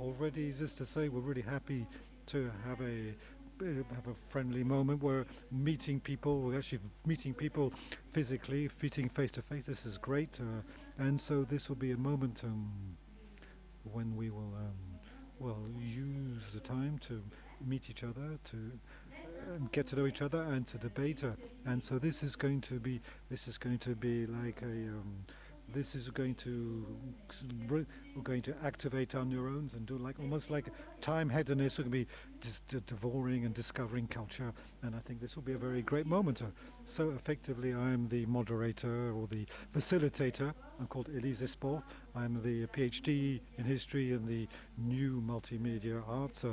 already. Just to say, we're really happy to have a friendly moment. We're meeting people. We're actually meeting people physically, meeting face to face. This is great, and so this will be a moment when we will use the time to meet each other, to get to know each other, and to debate. And so this is going to be like a this is going to we're going to activate our neurons and do like almost like time-headedness. We're going to be just devouring and discovering culture, and I think this will be a very great moment. So effectively, I'm the moderator or the facilitator. I'm called Elise Esport. I'm the PhD in history and the new multimedia arts.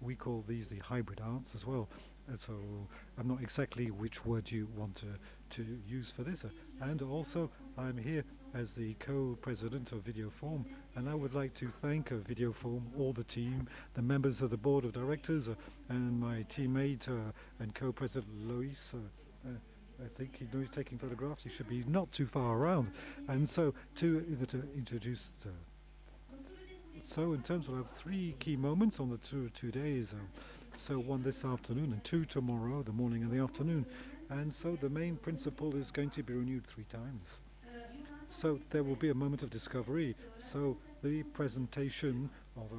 We call these the hybrid arts as well. So I'm not exactly which word you want to use for this. And also, I'm here as the co-president of VideoForm, and I would like to thank VideoForm, all the team, the members of the board of directors, and my teammate and co-president Lois. I think he's taking photographs. He should be not too far around. And so to introduce. So in terms, we'll have 3 key moments on the two days. So 1 this afternoon and 2 tomorrow, the morning and the afternoon. And so the main principle is going to be renewed 3 times. So there will be a moment of discovery. So the presentation of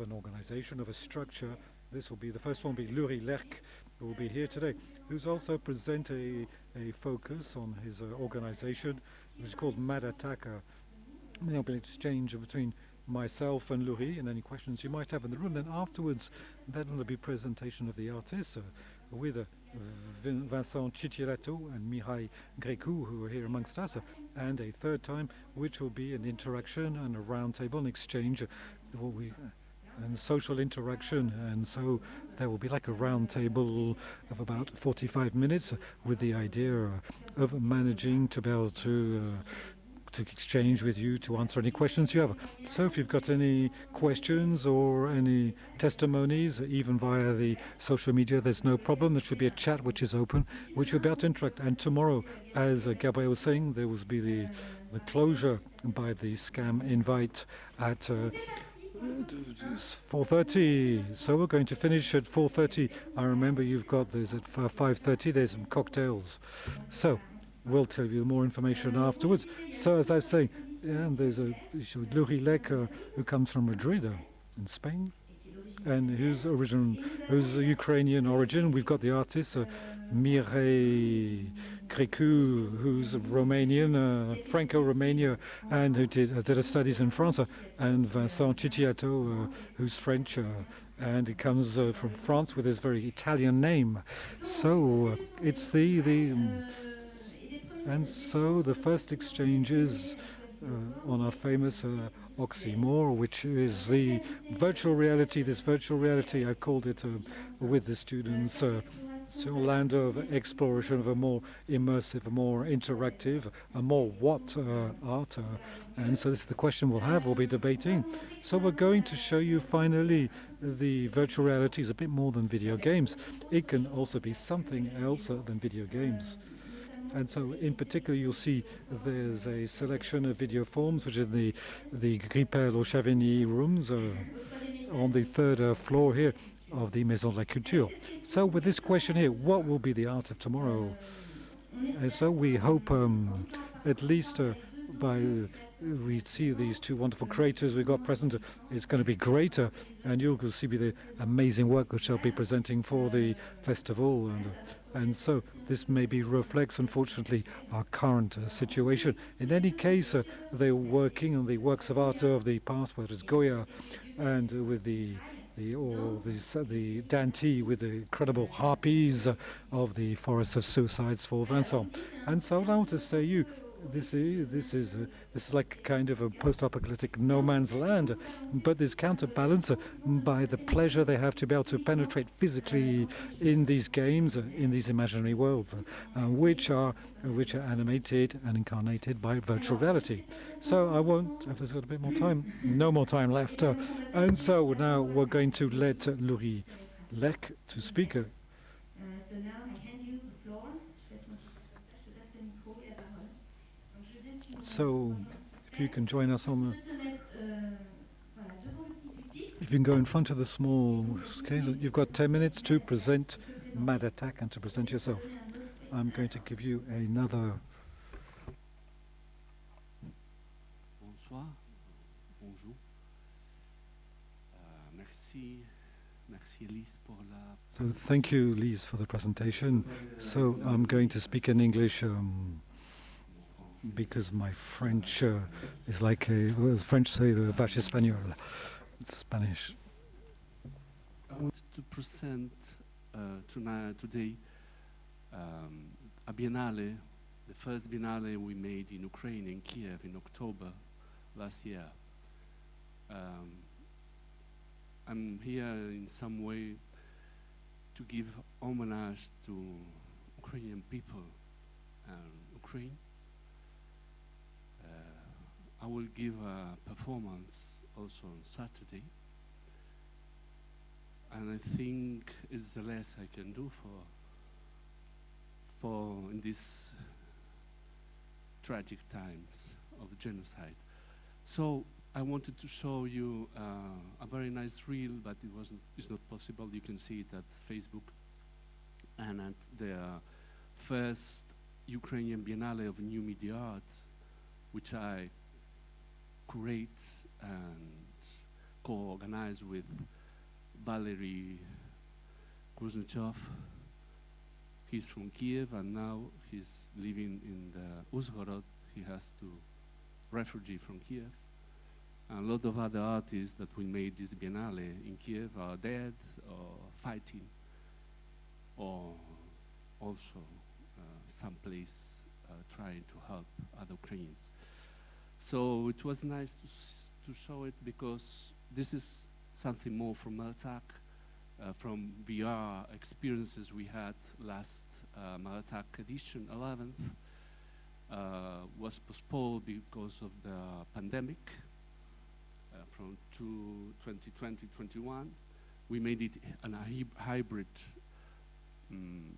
an organization, of a structure. This will be the first one. Will be Iury Lech, who will be here today, who's also present a focus on his organization, which is called MADATAC. There'll be an exchange between myself and Iury and any questions you might have in the room. Then afterwards, then there'll be presentation of the artists with Vincent Ciciliato and Mihai Grecu, who are here amongst us, and a third time, which will be an interaction and a round table, an exchange, and social interaction. And so there will be like a round table of about 45 minutes with the idea of managing to be able to exchange with you, to answer any questions you have. So if you've got any questions or any testimonies, even via the social media, there's no problem. There should be a chat which is open, which you'll be able to interact. And tomorrow, as Gabriel was saying, there will be the closure by the scam invite at 4:30. So we're going to finish at 4:30. I remember there's at 5:30, there's some cocktails. So we'll tell you more information afterwards. So as I say, there's Iury Lech who comes from Madrid in Spain, and who's a Ukrainian origin. We've got the artist Mihai Grecu, who's Romanian, Franco-Romania, and who did his studies in France, and Vincent Ciciliato, who's French, and he comes from France with his very Italian name. So it's and so the first exchange is on our famous oxymoron, which is the virtual reality. This virtual reality, I called it with the students, a land of exploration, of a more immersive, a more interactive, a more art. And so this is the question we'll be debating. So we're going to show you finally the virtual reality is a bit more than video games. It can also be something else than video games. And so, in particular, you'll see there's a selection of video forms, which is the Gripel or Chavigny rooms on the 3rd floor here of the Maison de la Culture. So, with this question here, what will be the art of tomorrow? And so, we hope at least we see these 2 wonderful creators we've got present. It's going to be great, and you'll see the amazing work which they'll be presenting for the festival. And so this maybe reflects, unfortunately, our current situation. In any case, they're working on the works of art of the past, whether it's Goya, and with the Dante, with the incredible harpies of the Forest of Suicides for Vincent. And so I want to say this is like kind of a post-apocalyptic no man's land, but there's counterbalanced by the pleasure they have to be able to penetrate physically in these games, in these imaginary worlds, which are animated and incarnated by virtual reality. So I won't. If there's got a bit more time, no more time left, and so now we're going to let Iury Lech to speak. So now I hand you the floor. So, if you can join us on If you can go in front of the small scale, you've got 10 minutes to present MADATAC and to present yourself. I'm going to give you another. Bonsoir. Bonjour. Merci. Merci Elise pour la. So thank you, Lise, for the presentation. So I'm going to speak in English because my French is like well, French say the vache espagnole. It's Spanish. I wanted to present today a biennale, the first biennale we made in Ukraine, in Kiev, in October last year. I'm here in some way to give homage to Ukrainian people and Ukraine. I will give a performance also on Saturday, and I think it's the less I can do for in these tragic times of genocide. So I wanted to show you a very nice reel, but it's not possible. You can see it at Facebook and at the first Ukrainian Biennale of New Media Art, which I curate and co-organize with Valery Kuznichov. He's from Kiev and now he's living in the Uzhhorod. He has to refugee from Kiev. And a lot of other artists that we made this Biennale in Kiev are dead or fighting, or also someplace trying to help other Ukrainians. So it was nice to show it because this is something more from MADATAC, from VR experiences we had last MADATAC edition 11th. Was postponed because of the pandemic from 2020-21. We made it a hybrid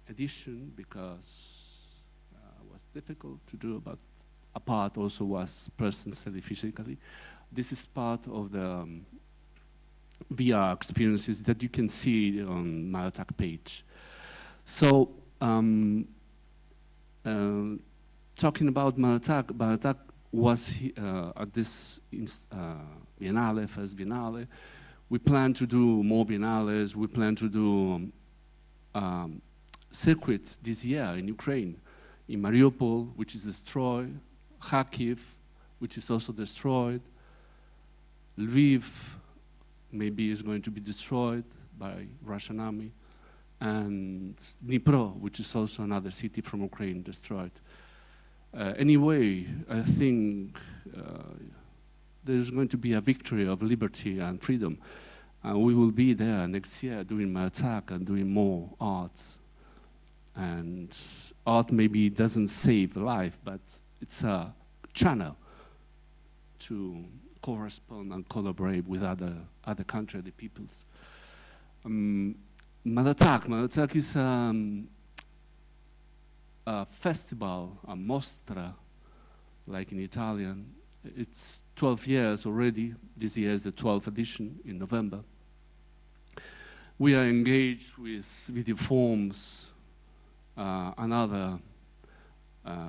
edition because it was difficult to do, but a part also was personally, physically. This is part of the VR experiences that you can see on MADATAC page. So, talking about MADATAC was at this Biennale, first Biennale. We plan to do more Biennales. We plan to do circuits this year in Ukraine, in Mariupol, which is destroyed, Kharkiv, which is also destroyed, Lviv, maybe is going to be destroyed by Russian army, and Dnipro, which is also another city from Ukraine, destroyed. Anyway, I think there's going to be a victory of liberty and freedom. We will be there next year doing MADATAC and doing more arts. And art maybe doesn't save life, but it's a channel to correspond and collaborate with other countries, other peoples. MADATAC is a festival, a mostra, like in Italian. It's 12 years already. This year is the 12th edition in November. We are engaged with VideoFormes and other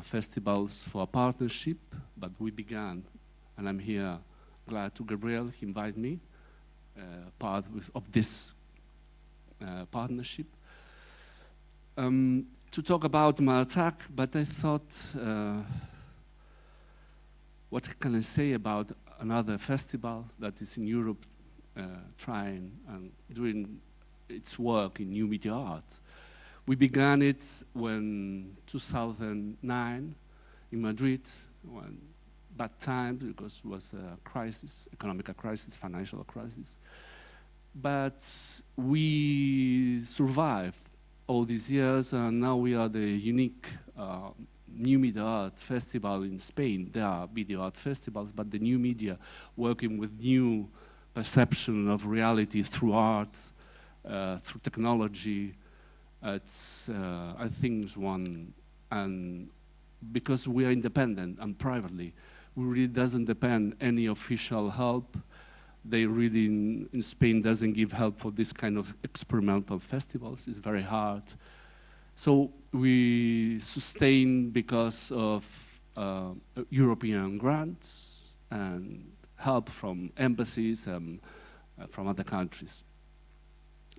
festivals for a partnership, but we began, and I'm here glad to Gabriel, he invited me, part of this partnership. To talk about MADATAC, but I thought, what can I say about another festival that is in Europe trying and doing its work in new media art? We began it when 2009 in Madrid, when bad times because it was a crisis, economic crisis, financial crisis. But we survived all these years, and now we are the unique new media art festival in Spain. There are video art festivals, but the new media working with new perception of reality through art, through technology. It's, I think, is one, and because we are independent and privately, we really doesn't depend any official help. they really in Spain doesn't give help for this kind of experimental festivals. It's very hard. So we sustain because of European grants and help from embassies and from other countries.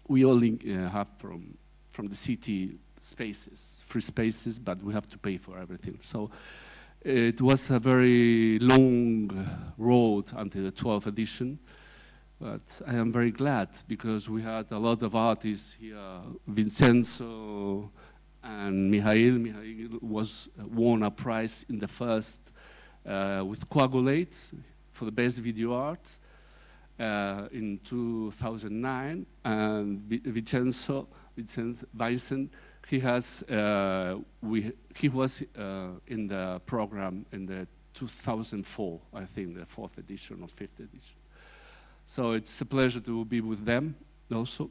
We only have from the city spaces, free spaces, but we have to pay for everything. So it was a very long road until the 12th edition, but I am very glad because we had a lot of artists here, Vincenzo and Mihai. Mihai won a prize in the first with Coagulate for the best video art in 2009, and Vincent, he was in the program in the 2004, I think, the 4th edition or 5th edition. So it's a pleasure to be with them also.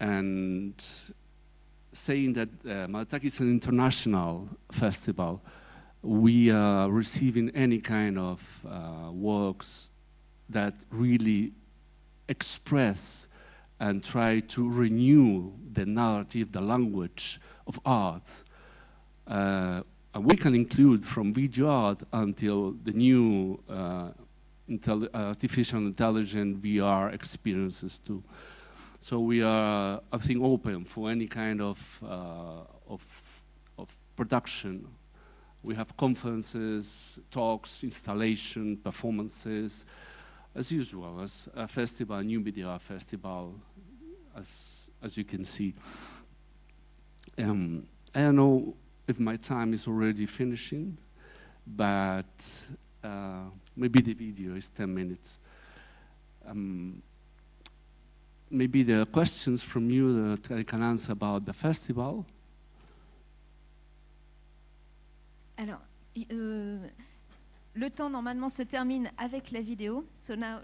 And saying that MADATAC is an international festival, we are receiving any kind of works that really express and try to renew the narrative, the language of art. And we can include from video art until the new artificial intelligence VR experiences too. So we are, I think, open for any kind of production. We have conferences, talks, installation, performances, as usual, as a festival, a new media festival, as you can see. I don't know if my time is already finishing, but maybe the video is 10 minutes. Maybe there are questions from you that I can answer about the festival. Alors, le temps normalement se termine avec la vidéo. So now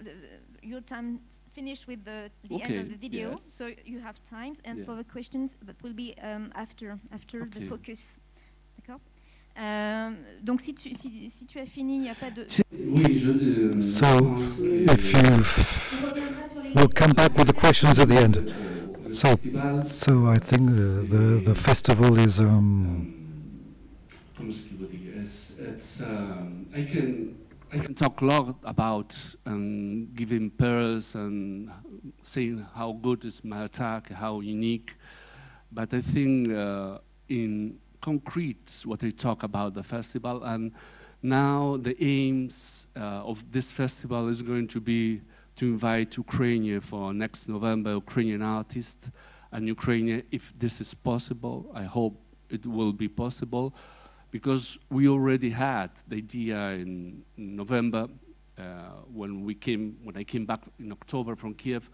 your time finished with the end of the video. Yes. So you have times, and Yeah. for the questions that will be after the focus. D'accord. Donc si tu as fini, il n'y a pas de. Oui, So if you we'll come back with the questions at the end. So I think the festival is I can talk a lot about giving pearls and saying how good is MADATAC, how unique, but I think in concrete what I talk about the festival, and now the aims of this festival is going to be to invite Ukraine for next November, Ukrainian artists, and Ukraine, if this is possible, I hope it will be possible, because we already had the idea in November when I came back in October from Kiev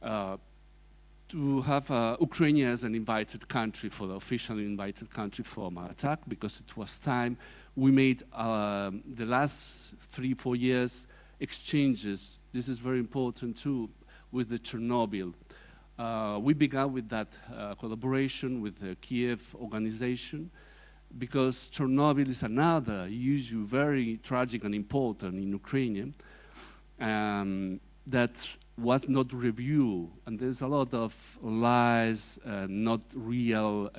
to have Ukraine as an invited country, for the officially invited country for MADATAC, because it was time. We made the last 3-4 years exchanges. This is very important too with the Chernobyl. We began with that collaboration with the Kiev organization, because Chernobyl is another issue very tragic and important in Ukraine that was not reviewed, and there's a lot of lies, not real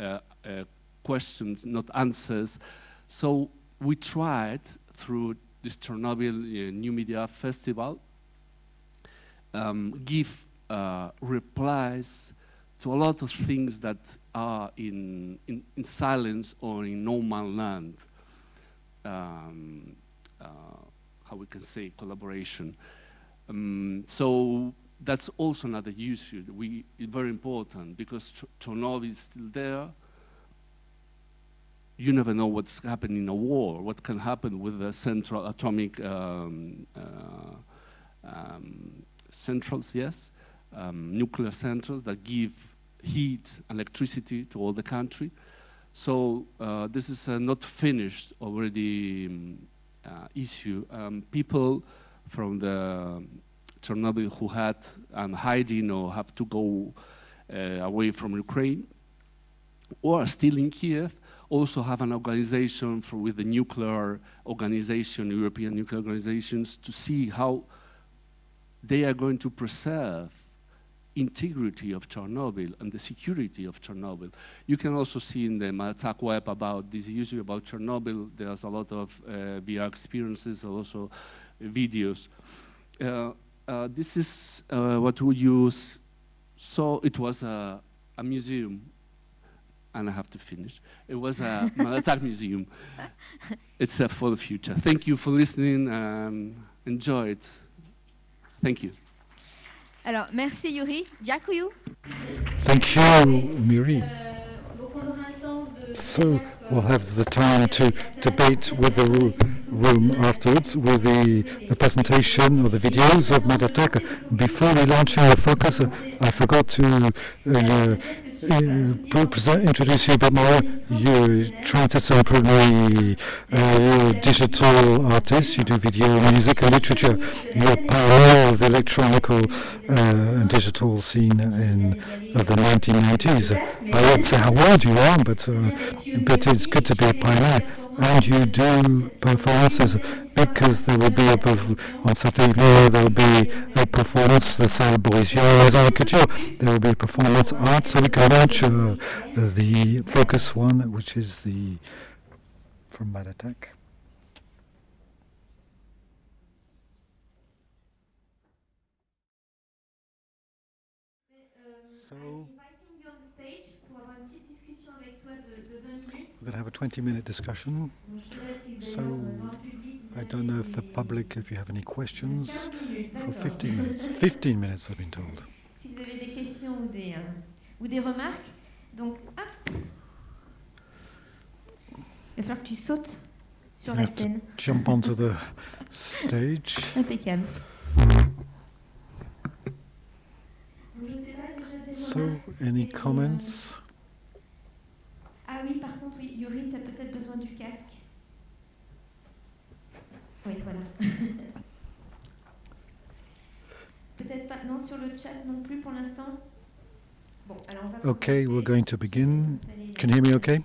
questions, not answers. So we tried through this Chernobyl New Media Festival give replies to a lot of things that are in silence or in no man land. How we can say collaboration. So that's also another issue. It's very important, because Chernobyl is still there. You never know what's happening in a war, what can happen with the central atomic centrals, yes, nuclear centrals that give heat, electricity to all the country. So this is a not finished already issue. People from the Chernobyl who had hiding or have to go away from Ukraine, or are still in Kiev, also have an organization with the nuclear organization, European nuclear organizations, to see how they are going to preserve integrity of Chernobyl and the security of Chernobyl. You can also see in the MADATAC web about this issue about Chernobyl. There's a lot of VR experiences, also videos. This is what we use. So it was a museum, and I have to finish. It was a MADATAC museum. It's for the future. Thank you for listening and enjoy it. Thank you. Alors, merci Iury. Dziękuję. Thank you, Mihai. So we'll have the time to debate with the room afterwards with the presentation or the videos of MADATAC. Before we launch the focus, I forgot to introduce you a bit more. You're transdisciplinary digital artist. You do video, music, and literature. You're a pioneer of the electronic and digital scene of the 1990s. I won't say how old you are, but it's good to be a pioneer. And you do performances, because there will be on Saturday evening there will be a performance, the salle Borisio Maison de Culture. There will be a performance art, so we can launch the focus one, which is from MADATAC. So we're going to have a 20-minute discussion. So I don't know if the public, if you have any questions, for 15 minutes. 15 minutes, I've been told. Si vous avez des questions ou des remarques, donc il va falloir que tu sautes sur la scène. Jump onto the stage. Impeccable. So, any comments? Ah oui, par contre, oui, Iury, tu as peut-être besoin du casque. Oui, voilà. Peut-être pas, non, sur le chat non plus pour l'instant. Bon, alors on va Okay, we're going to begin. Can you hear me okay?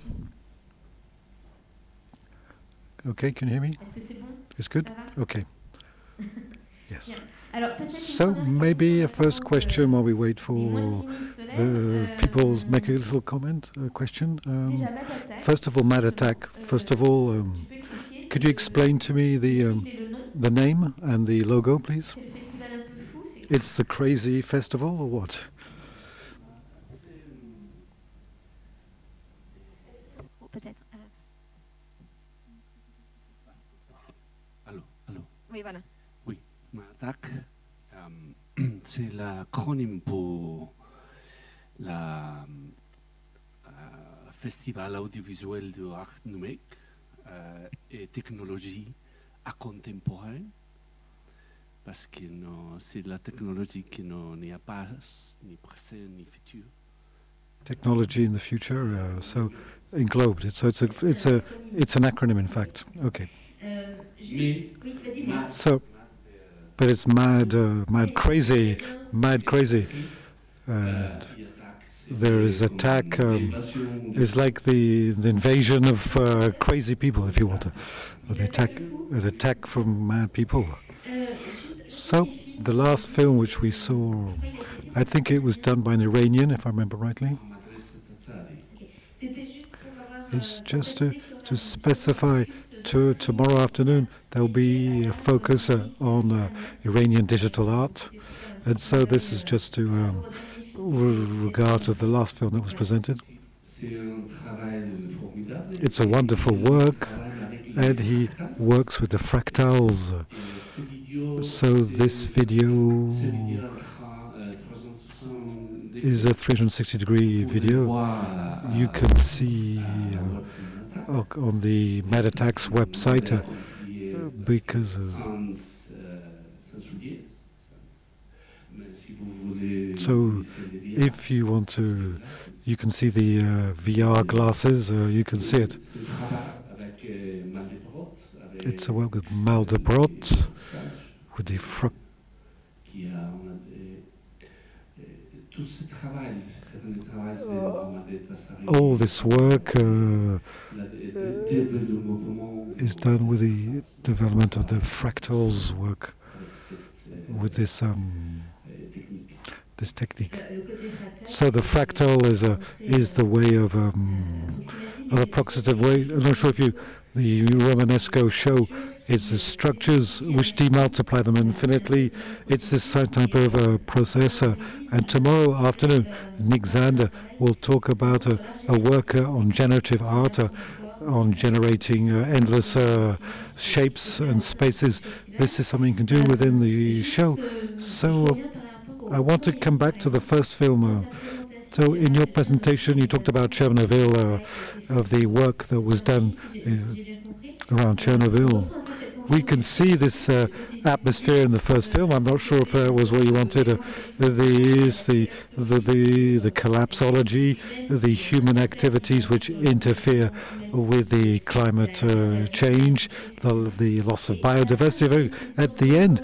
Okay, can you hear me? Est-ce que c'est bon? It's good? Ça va? Okay. Yes. Bien. Alors, peut-être So maybe a first question while we wait for the people make a little comment, question. First of all, MADATAC. First of all, could you explain to me the name and the logo, please? It's the crazy festival or what? Peut-être. Allô. Oui, voilà. Oui, MADATAC, c'est l'acronyme pour la Festival audiovisuel de art numérique et technologie à contemporaine, parce que c'est la technologie qui n'y a pas ni passé ni futur. Technology in the future, so englobed. So it's an acronym, in fact. Okay. So, but it's mad crazy. And there is attack. It's like the invasion of crazy people, if you want to. An attack from mad people. So, the last film which we saw, I think it was done by an Iranian, if I remember rightly. It's just to specify. Tomorrow afternoon there will be a focus on Iranian digital art, and so this is just to regard to the last film that was presented. It's a wonderful work, and he works with the fractals. So this video is a 360-degree video. You can see on the MADATAC's website because so if you want to, you can see the VR glasses, you can see it. It's a work with Mal de Brot, with the all this work is done with the development of the fractals work with this this technique. So the fractal is the way of an approximative way. I'm not sure if the Romanesco show. It's the structures which demultiply them infinitely. It's this type of process. And tomorrow afternoon, Nick Zander will talk about a work on generative art, on generating endless shapes and spaces. This is something you can do within the show. So I want to come back to the first film. So in your presentation, you talked about Chernobyl, of the work that was done around Chernobyl. We can see this atmosphere in the first film. I'm not sure if that was what you wanted. The collapsology, the human activities which interfere with the climate change, the loss of biodiversity. At the end,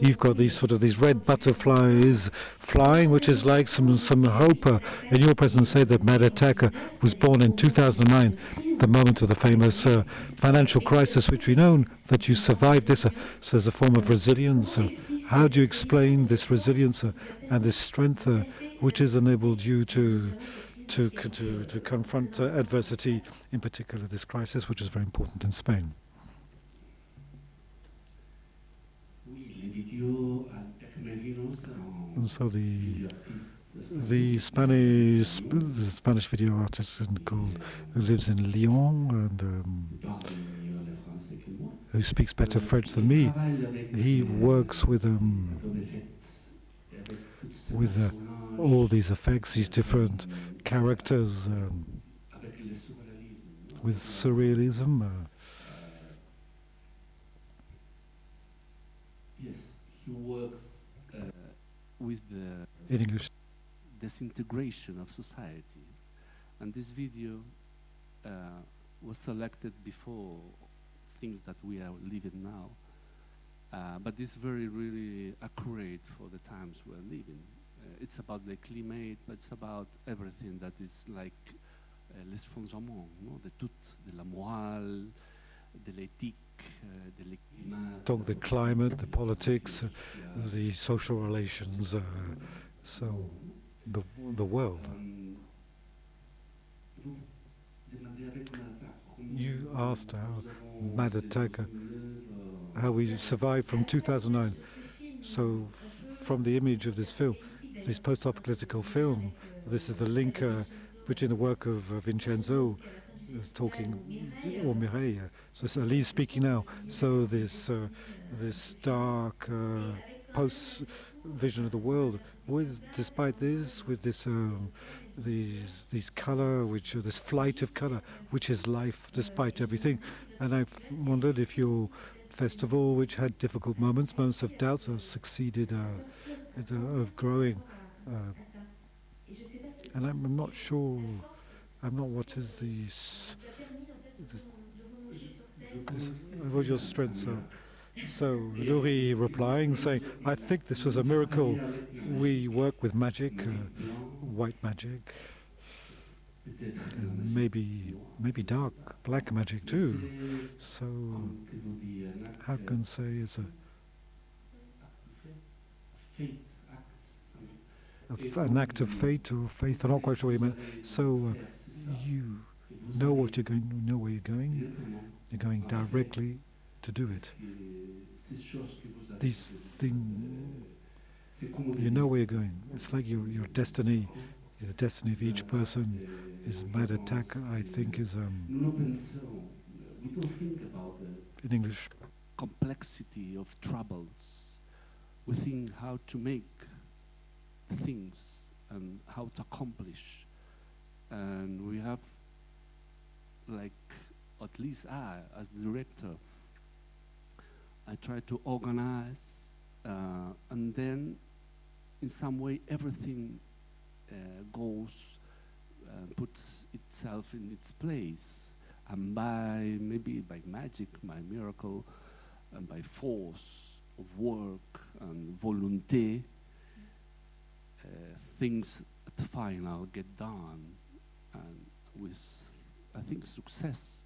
you've got these red butterflies flying, which is like some hope. In your presence, say that MADATAC was born in 2009. The moment of the famous financial crisis, which we know that you survived this so as a form of resilience. How do you explain this resilience and this strength which has enabled you to confront adversity, in particular this crisis, which is very important in Spain? And so the Spanish video artist called who lives in Lyon and who speaks better French than me. He works with all these effects, these different characters, with surrealism. Yes, he works with the in English. Disintegration of society, and this video was selected before things that we are living now, but it's really accurate for the times we're living. It's about the climate, but it's about everything that is like l'effondrement, no? De tout, de la morale, de l'éthique, de l'équilibre. Talk the climate, the politics, the social relations, so the world. You asked how MADATAC, how we survived from 2009. So from the image of this film, this post-apocalyptic film, this is the link between the work of Vincenzo talking, or Mihai, so it's Elise speaking now. So this dark post-vision of the world, despite this, with this these color, this flight of color, which is life despite everything. And I wondered if your festival, which had difficult moments of doubts, has succeeded of growing. And I'm not sure. What is what your strengths are. So Iury replying, saying, I think this was a miracle. We work with magic, white magic, and maybe dark, black magic too. So how can say it's an act of fate or faith? I'm not quite sure what you meant. So you know what you're going, know where you're going. You're going directly to do it. These things, you know where you're going. It's like your destiny. The destiny of each person is MADATAC, I think, is We don't think about the in English complexity of troubles. We think how to make things and how to accomplish. And we have, like, at least I, as the director, I try to organize, and then in some way everything goes, puts itself in its place. And maybe by magic, by miracle, and by force of work and volonté, things at the final get done, and with, I think, success.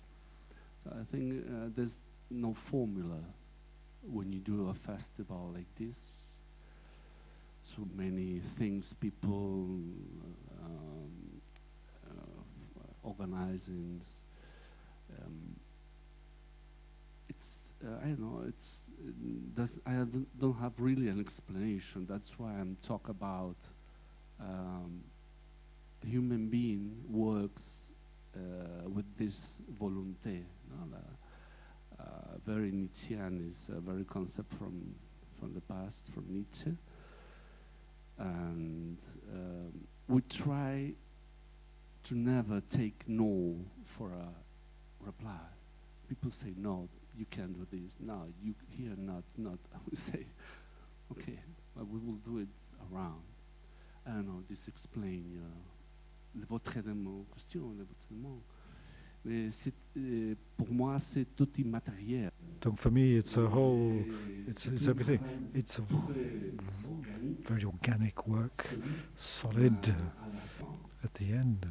So I think there's no formula. when you do a festival like this. So many things, people, organizing. It's I don't know. Don't have really an explanation. That's why I'm talk about human being works with this volonté. Very Nietzschean is a very concept from the past, from Nietzsche. And we try to never take no for a reply. People say, no, you can't do this. No, you here, not. We say, okay, well, we will do it around. I don't know, this explain votre élément en question, votre élément. Mais pour moi, c'est tout immatériel. Donc for me, it's a whole, it's everything. It's a very organic work, solid at the end.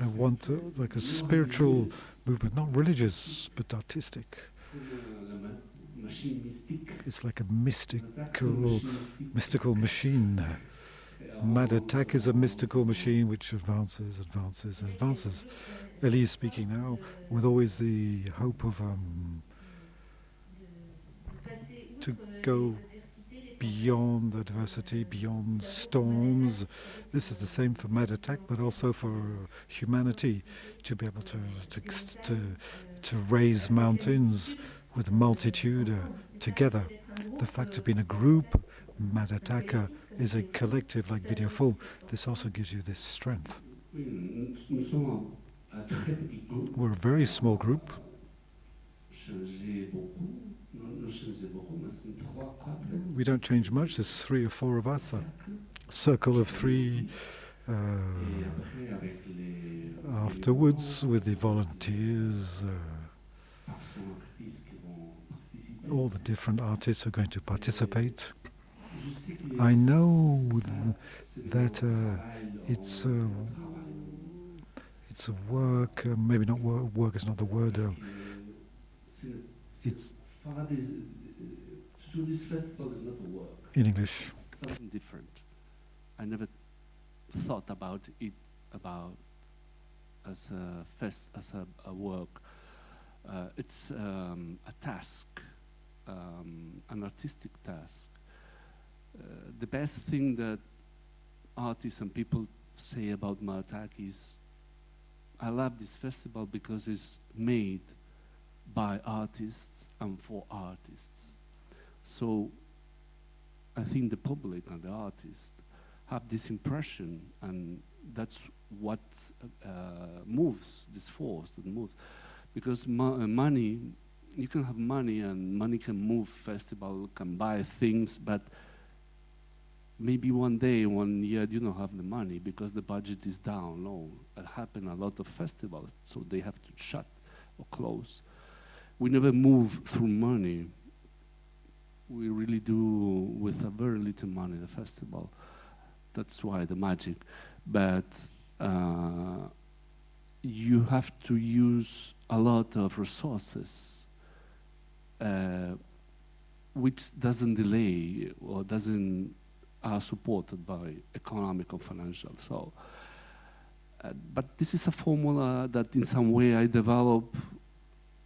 I want like a spiritual movement, not religious, but artistic. It's like a mystical machine. MADATAC is a mystical machine which advances. Elie is speaking now with always the hope of to go beyond the diversity, beyond storms. This is the same for MADATAC, but also for humanity, to be able to raise mountains with multitude together. The fact of being a group, MADATAC is a collective like VideoFormes. This also gives you this strength. We're a very small group. We don't change much. There's 3 or 4 of us, a circle of 3. Afterwards, with the volunteers, all the different artists who are going to participate. I know that it's a work, maybe not work is not the word. It's to do this festival is not a work. In English. Something different. I never thought about it as a work. It's a task, an artistic task. The best thing that artists and people say about MADATAC is, I love this festival because it's made by artists and for artists. So I think the public and the artists have this impression, and that's what moves, this force that moves. Because money, you can have money and money can move, festival can buy things, but maybe one day, 1 year, you don't have the money because the budget is down low. It happens a lot of festivals, so they have to shut or close. We never move through money. We really do with a very little money, the festival. That's why the magic. But you have to use a lot of resources, which doesn't delay or are supported by economic or financial. So, but this is a formula that in some way I develop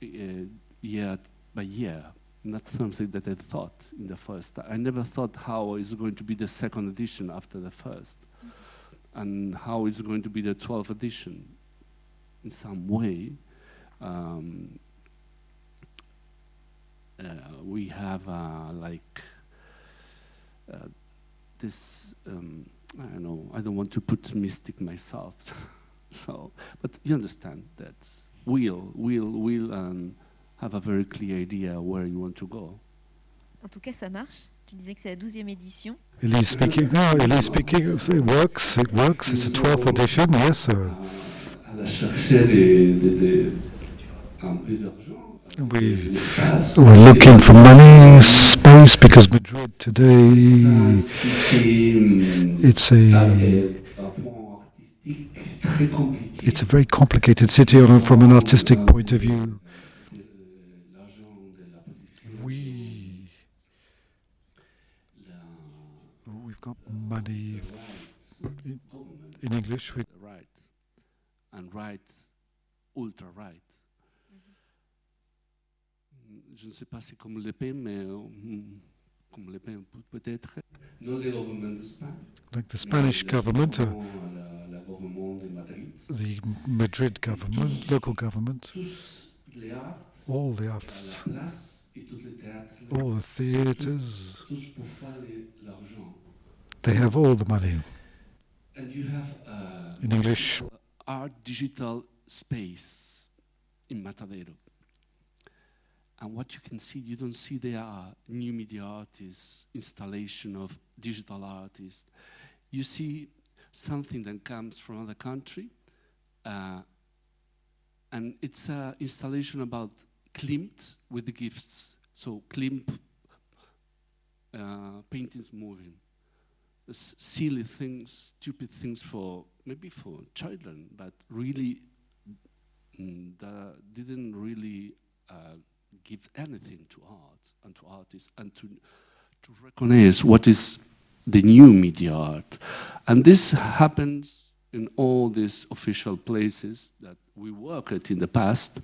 year by year, not something that I thought in the first. I never thought how is going to be the second edition after the first, and how it's going to be the 12th edition. In some way, we have this. I don't know. I don't want to put mystic myself. So, but you understand that we'll have a very clear idea where you want to go. En tout cas, ça marche. Tu disais que c'est la 12e édition. Elie speaking. No, Elie speaking. It works. It works. It's the 12th edition. Yes. We're looking for money, space, because Madrid today, It's a very complicated city from an artistic point of view. We've got money in English. Right and right, ultra right. Je ne sais pas si comme Le Pen, mais comme Le Pen peut-être. Like the Spanish government, the Madrid government, local government, all the arts, all the theatres, they have all the money. And you have in English, art digital space in Matadero. And what you can see, you don't see there are new media artists, installation of digital artists. You see something that comes from another country, and it's an installation about Klimt with the gifts. So Klimt paintings moving. Silly things, stupid things maybe for children, but really didn't really give anything to art and to artists and to recognize what is the new media art. And this happens in all these official places that we worked at in the past,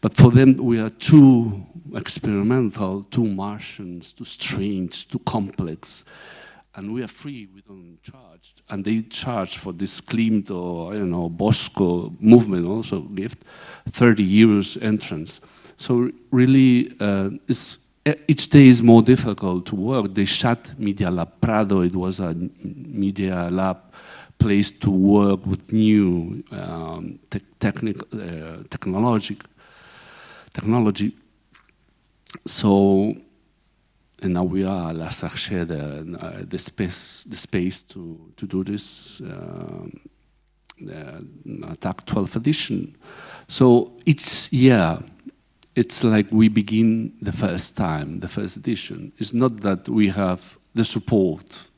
but for them we are too experimental, too Martian, too strange, too complex. And we are free, we don't charge. And they charge for this Klimt or, I don't know, Bosco movement also gift, 30 euros entrance. So really, each day is more difficult to work. They shut Media Lab Prado. It was a Media Lab place to work with new technology. So, and now we are La Sarche, the space to do this MADATAC 12th edition. So each year, it's like we begin the first time, the first edition. It's not that we have the support,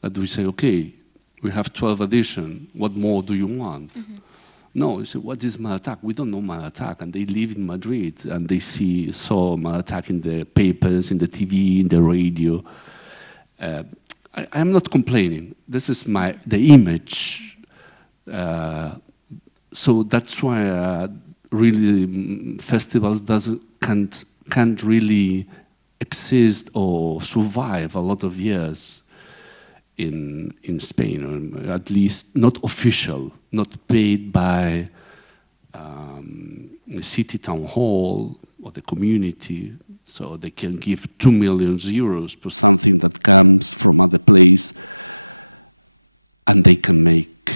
that we say, okay, we have 12th edition, what more do you want? Mm-hmm. No, you say, what is MADATAC? We don't know MADATAC, and they live in Madrid, and they saw MADATAC in the papers, in the TV, in the radio. I'm not complaining. This is the image. So that's why really festivals can't really exist or survive a lot of years in Spain, or at least not official, not paid by the city town hall or the community, so they can give 2 million euros for something that comes from other place, and they can make,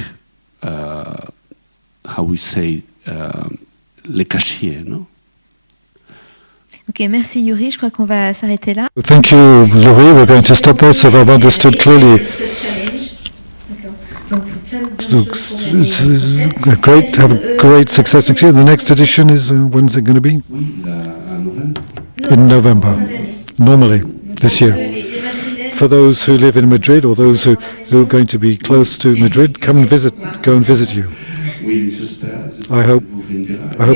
how we say, les cachiers, no? Ok, merci Iury, je crois qu'on va s'arrêter là. Thank you, Iury. We're going to stop there, so I've understood clearly. It's great to have a great success next year. The next edition is, when's it going to be? In November, normally, this year. For those who live in Madrid or those who are going to be close to Madrid, go and visit you. I hope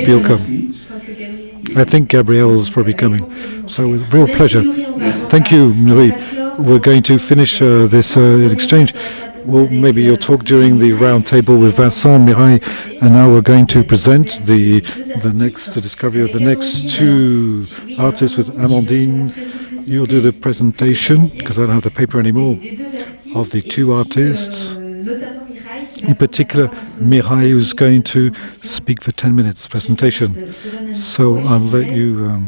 you'll come. I think Gabrielle's probably coming. So with real pleasure. Thank you, Iury. We're going to finish this exchange. Well, maybe you'll talk during the round table with Vincent, Mihai, and now we're going to present the next discovery of the next two artists with Amandine. You'll do the presentation, because I don't have the paper anymore, of the two artists. In particular, Mihai, who's going to speak for 10 minutes presentation. So I'll let you...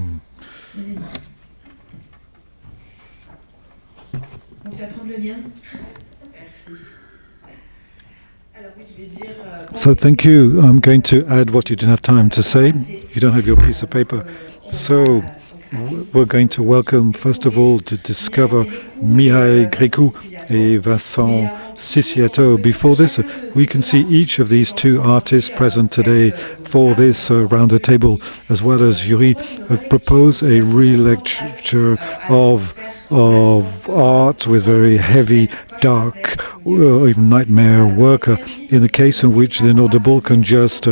So thank you. I'm going to add what you didn't have time to say. You don't have your piece of paper. So we're going to welcome, first of all, to discover Mihai Grecu and Vincent Ciciliato. Before this, we can see each of these two artists present today for this round table, as well as Iury propose a relecture of art with very heavy, dark or even nightmare work in the case in which the inaudible can just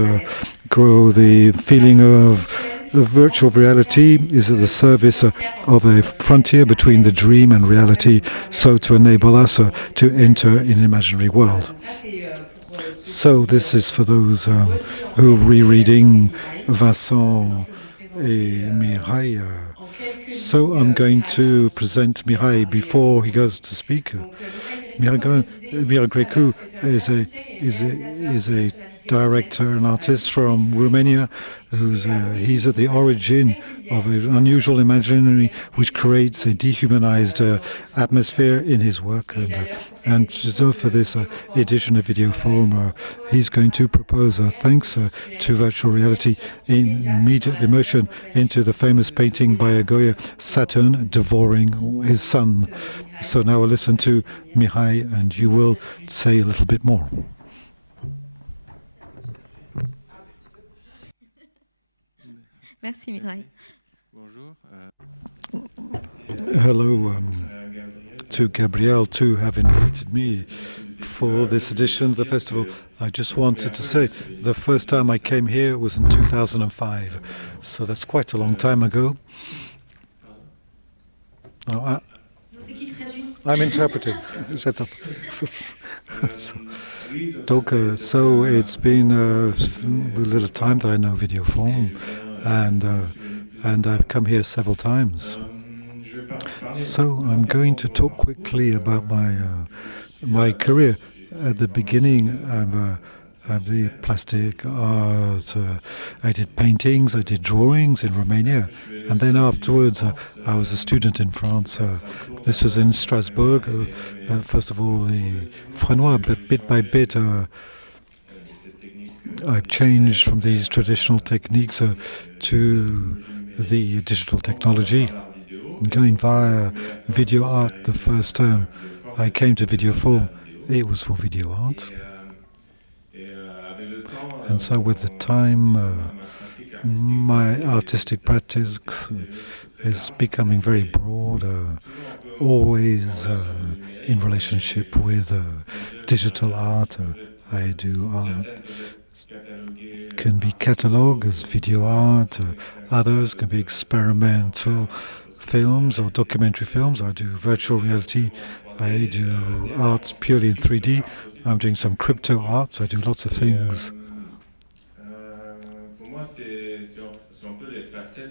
grow. The feeling of virtual reality is at the service of a frontier between the dream and reality, so to enable us to enter in an imaginary world. So this is for those who are rereading Vincent and Mihai. So I'm going to present Mihai before he goes to speak. Mihai Grecu is a director and artist from Romania, he's at the origin of an unusual imaginary which creates a dehumanized atmosphere in his work. And so for this edition of VideoForme, he's going to propose, thanks to virtual reality, immediate immersion into the famous painting by Goya, Saturn devouring his son. So now I'll listen to Mihai and you will say a little bit more. Merci Mihai. Hello to Gabrielle to have invited me for this edition of the festival. I just wanted to say the first time I came here was in 2005, so that's quite a long time ago. I'm interpreting. Shut up. So it's been a little time that I know VideoForme, and I've come here several times. So I'm going to talk quickly about my career. At the beginning, I'm the plastic art. I did paintings, I did drawings in Romania, and then afterwards I was a student in France. This was in Strasbourg. First of all, the Frenois, but bit by bit, I've changed from these traditional techniques to the digital technology, going via video art. The first time I came to VideoForme, it was for video art. And so with the time, my artistic practice is becoming very broad, always in relationship with digital art. I do art, can be catalogue as video art, others can be experimental films or documentary films. I do virtual reality, I do art purely in 3D, I'm doing some crypto art, so I do lots of things.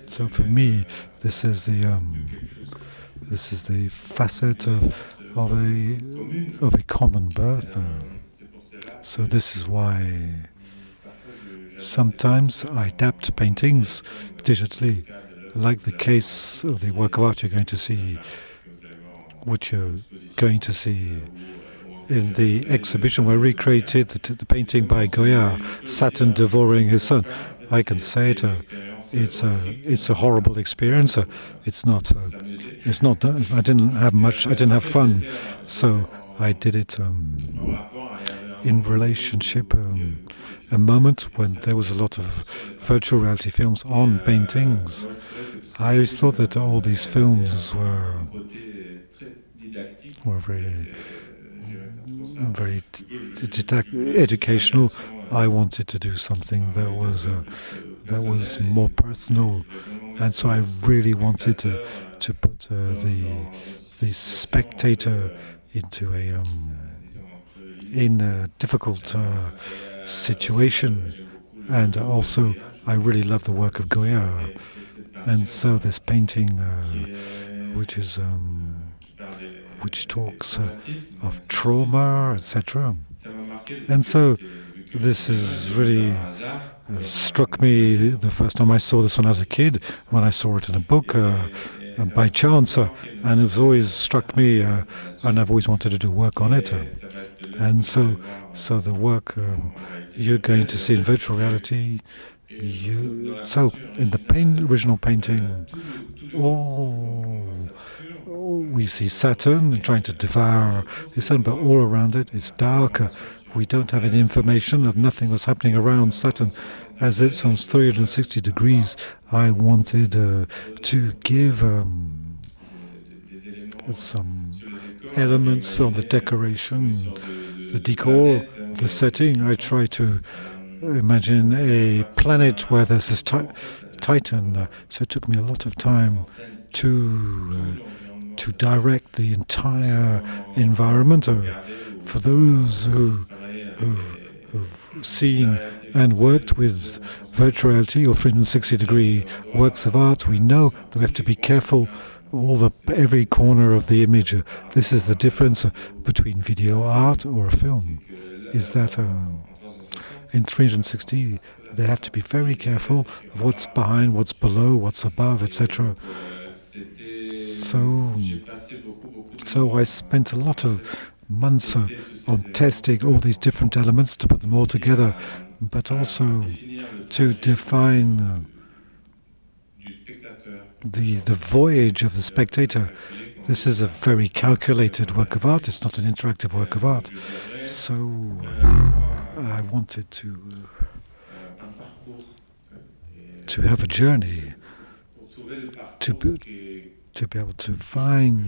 So for me, this is the facet of a common birth. So this is why sometimes I adapt paintings digitally, like the case of the work of art you're going to see, which you're going to see in the exhibition where I recreated the painting by Goya, Saturn devouring his son. I can say it. It's a horrible experience. It's not. I didn't have much. I didn't have fun. So I did it in relationship. A moment when there was a lot of virtual reality films on paintings. I always thought that all these films were very educational. I wanted to do something that was more personal, and so I really wanted to put the spectator into in a difficult situation. And also I really love the work of Goya, and so this painting which talks of trauma, etc. And so this is really struck me the first time I saw this when I was a kid, when I saw it in a book by chance, and it's always struck me, and I've always wanted to do work on it. And so the work you're going to see in virtual reality, so in the original painting, we see Saturn trying to devour the sun, but all around it it's dark. We don't have any information of nothing was happening around Saturn. As it's on 360 degrees, I wanted to give some elements on the decoration, the decor, the setting. I try to imagine a planet where there's this Titan. So it took me a lot of time to direct the entire environment. For those who've seen and worked with virtual reality or 360-degree works of art, we know that we have to be careful every corner of the image. This is the difference between video art or a film, is that in 360 they have to be very careful of what's behind, what's below, what's above, etc. So I spent a lot of months on testing all these different elements to put them all together, but also to define the voyage of the spectator. This is a very calculated work of art. It's not an interactive work of art. So I wanted to have a journey, to be able to find,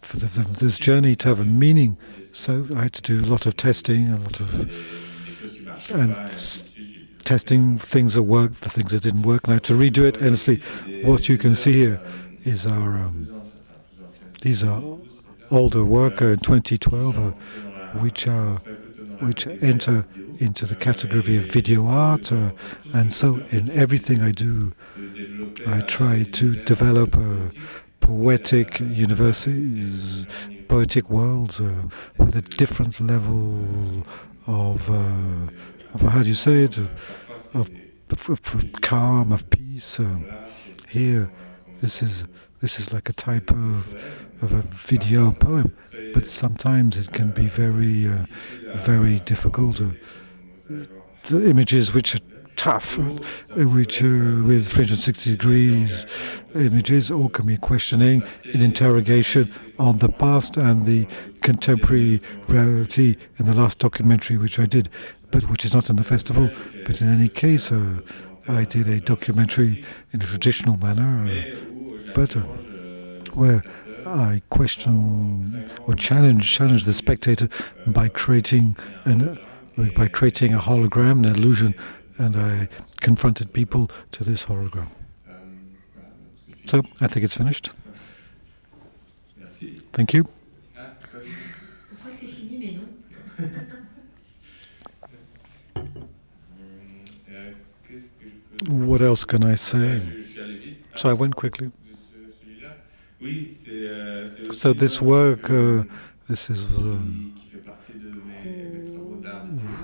for this journey to have a meaning. So I had to do a lot of testing, testing things that worked, the things that didn't work, and I had to redo it endlessly. What you can see here is these are older work in 2012, which enter into the category of video art, and so in everything I do, I try to develop poetic universities, poetic worlds with a different level of how do you say it, of calm, of peace. Here, this is like a type of a video poem, but sometimes it can be very difficult. The images which are tough, which are with 360 degrees images, all can be questioning, an interrogation on the past and the contemporary reality in the last documentary which I did, but which is not in the festival. But in any case, I did a documentary in a traditional manner, but where I question or challenge the spectator by creating a hologram, an illusion, and I confronted people to this hologram. So I think it's finished. Thank you. What else can I say? So I went quickly. So this work, this is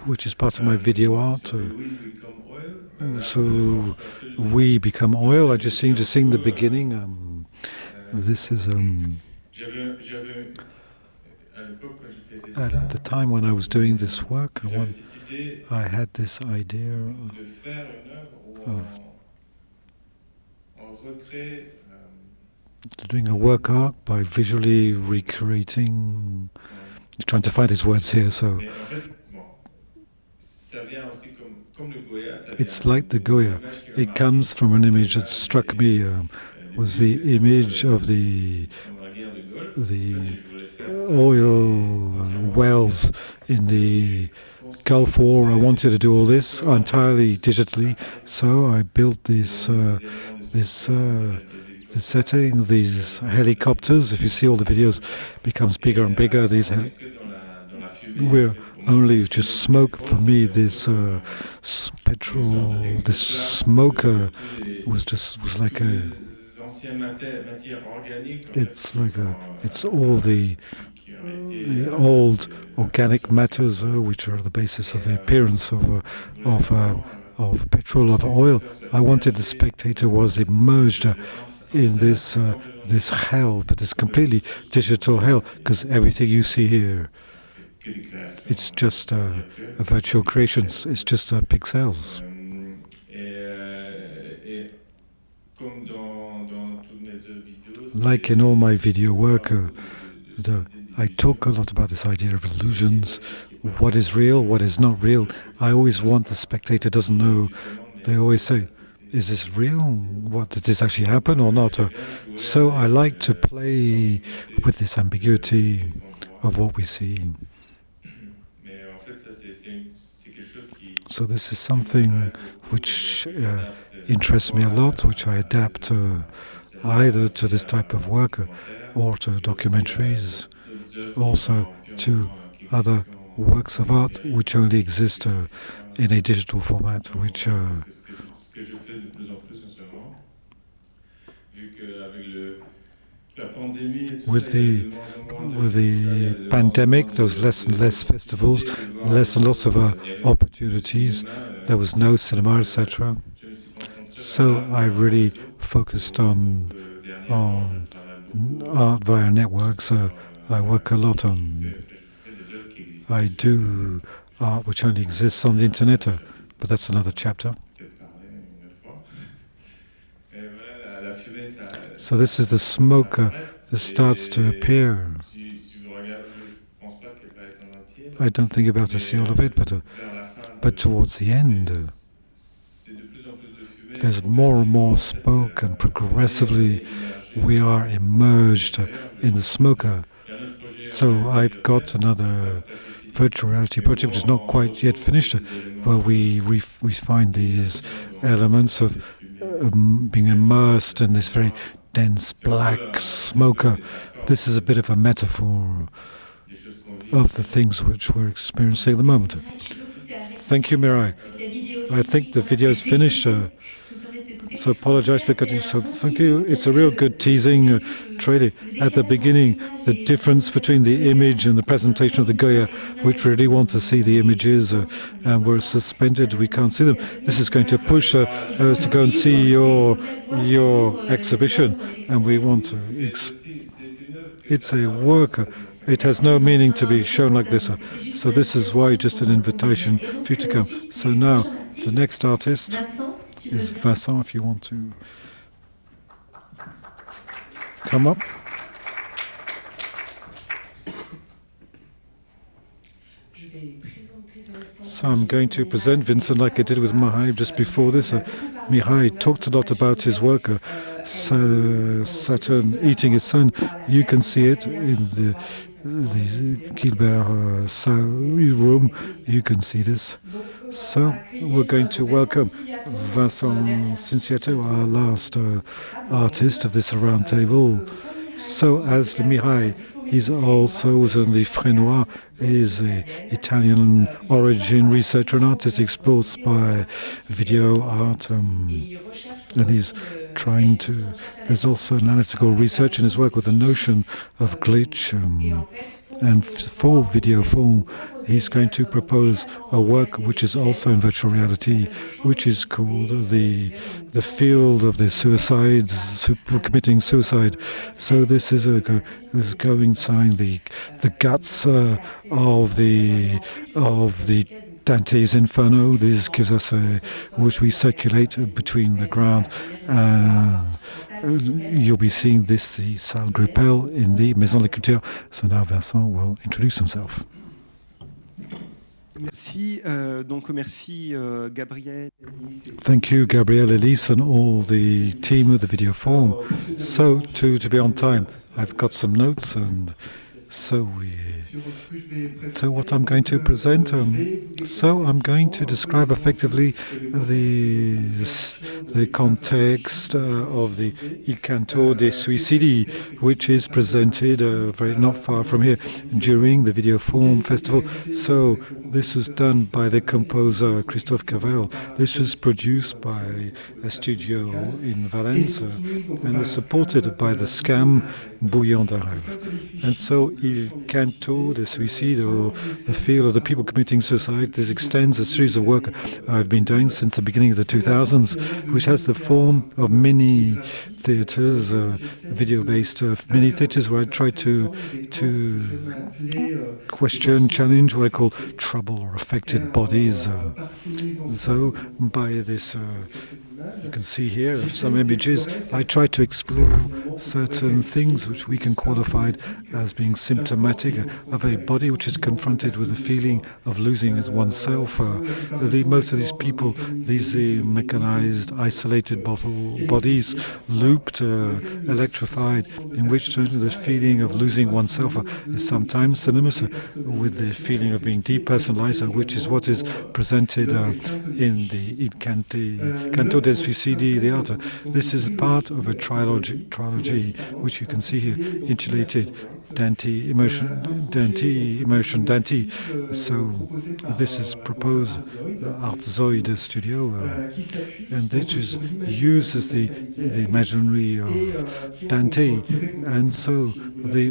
which is part of my video art. So we become oil. I just seem to sing the beginning. This is at the time when I was doing this work, I had this idea of doing a work art by visually recreating. Trying to find his words here. So it's like the Goya. It comes from an image that struck me. Was the image of the oil wells in the Gulf War. I wanted to do all this entirely digitally, so I built this setting. These helicopters, if you see all the videos, becomes bigger and bigger. These we're only just smoke. For me, this petrol, this smoke was like a. It's all the old organic matters which are the basis of the appearance of petrol, of oil. I wanted the spectator was immersed in this hell, but this completely digital hell, because everything you see here, it's just a virtual creations. It's just pixels. Like in all my video work, I talk a lot about this idea of illusions, what is real, what is not real. I always want the spectator doesn't know. They always say, is this real? What, did this actually happen or not? So I like to play with this ambiguity of what we see. So this is something which interests me a lot, which I adapt either to this type of work or to documentaries, also to other works of art which only exist in a digital format, which with the pandemic, there was less and less festivals, less and lots of opportunities. There was no cinema, etc. So I really focused on art via networks. I work a lot on. I do art which only exists on the internet, but that's another chapter. So this is the smoke that starts to appear. I don't think about to see all of it, but towards the end, there's more and more smoke, and progressively we are immersed in the smoke. So I've got another virtual reality project which is not quite yet finished, where we find these elements of being immersed in this very dense black smoke. This is a bit of a metaphor of the things which we're experiencing at the moment. Thank you, Mihai. I think the video is finished. So apologize for cutting. So thank you. It's a real good teasing trailer at the beginning. The difference between the image and the presentation of the Goya, which really want to see the images, and we're suspended. We can't see them. This is going to push us to go and see your exhibition, and we want to. It's a work. It has no meaning to be shown like this. So this is why just an invitation for you to come. So now the next artist is Vincent, if you want to come up. So I'm going to present Vincent like I did with Mihai just before this. Mihai talked a lot about his work, Saturn eating his son. You can see it in the Gilbert room. You can see this. So we're going to welcome Vincent Ciciliato, our last artist of this round table. So as Mihai, he's also in the Frénois, is an Italian origin researcher and artist, explores by video art, and he's trying to, there's also analytical research in his work with the notion of glitch, and for video form, he's going to propose a work which is also in virtual reality, which is called the field of the suicides, committing suicide. So this is going sign the guts of the Dante's Inferno. This gives us which we circulate between the ground. You'll be seeing this, the Salle Gruppel in the Maison de la Culture. So now Vincent will introduce himself. Merci, merci Gabriel. Thank you, Gabriel, Elise, and all the team of the video forum. So to be on time, I've got some notes, and so what I'm going to present, so I'm going to describe effectively the context of the Il Canto dei Suicidi, which is presented very not far from here during the Video Forum Festival. So this was done by the composer Christophe Cavell. This was produced by a studio in Valence and was supported by the SCAM Bouillon d'un Rêve. And so Il Canto dei Suicidi, or the field of the people committing suicide, this extends a series of work I've been doing since the beginning of the 2000s, which has the form of mini theaters, video-based mini theaters, where I try to question, challenge what I call trouble or affected bodies. So by this You can see here some images. I try to explore certain things which we can qualify as being symptomatic of a body which is confronted with the feeling of losing oneself. Most of these people, these mechanized, isolated bodies, looped, electrified, in which the feeling of losing oneself is sometimes synonymous with the feeling of being depersonalized, which is what is presented in the Canto del Suicidi, the art. This is part of a trilogy, which you can see here, intitulated Dante, Immersion, Dante. So this is proposed Art Zoid Studio, and this uses the imaginary of Dante, and so we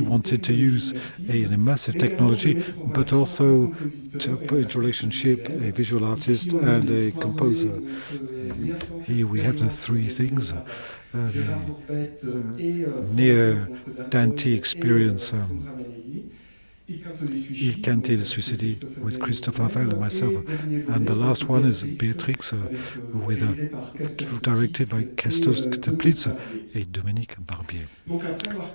wanted to use an immersive technology, but also to put into relationship a visual artist and a composer. Here we have the three things. Near Dante experience, Il Canté de Suicidi with Christophe Havel and myself, and the last one is Beatrix, directed by Kestos Teplitz and Dominique Barbier.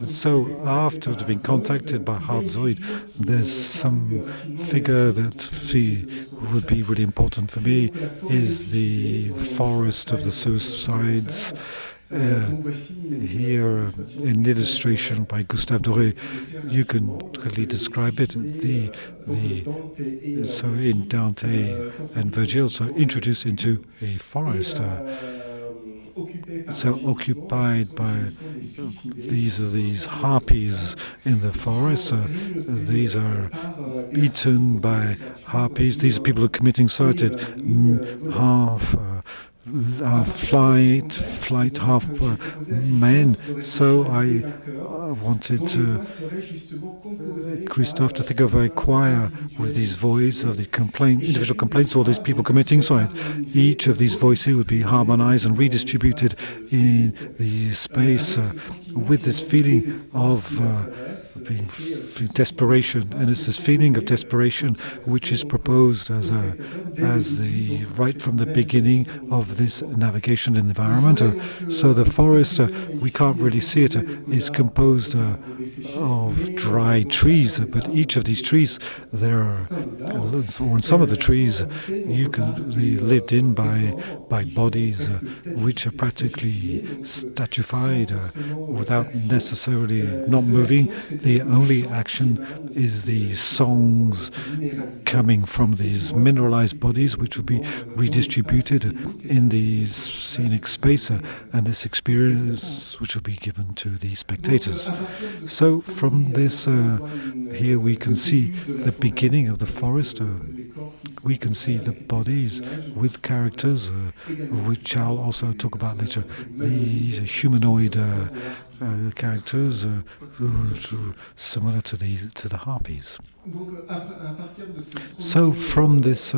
So after being contacted by Art Zoid, there's some figure that would be really important for me, is the forest of the suicides. Here, an illustration by Gustave Doré, you can clearly describe it. So in Dante and Virgil, so introduced into a forest, so occupied by these harpies in the forest. These are eaten by harpies. These are people who are committing suicide, half flight, half men. So I wanted Christophe to think of a choir with these voices of the individual complaints of all these people committing suicide. Each of these voices would be harmonized and redistributed in the space with this feeling of desperation, and it's this feeling of desperation which is proposed as the right from the beginning of this navigation in the environment. So the forest, we can't really see it, is composed of dry trees, but each of these trees, there are, or in some of the trees, you can be lived in by bodies which are practically statuified without necessarily not moving. The only action is the songs coming from these mineralized bodies, which will be redistributed in the scenic space, and this experience which will be given to the spectators. So from this, here we can see the beginning of the forest. We can see the bodies with characters, which I'll also talk about later. The humanoid characters similar to the harpies. So from this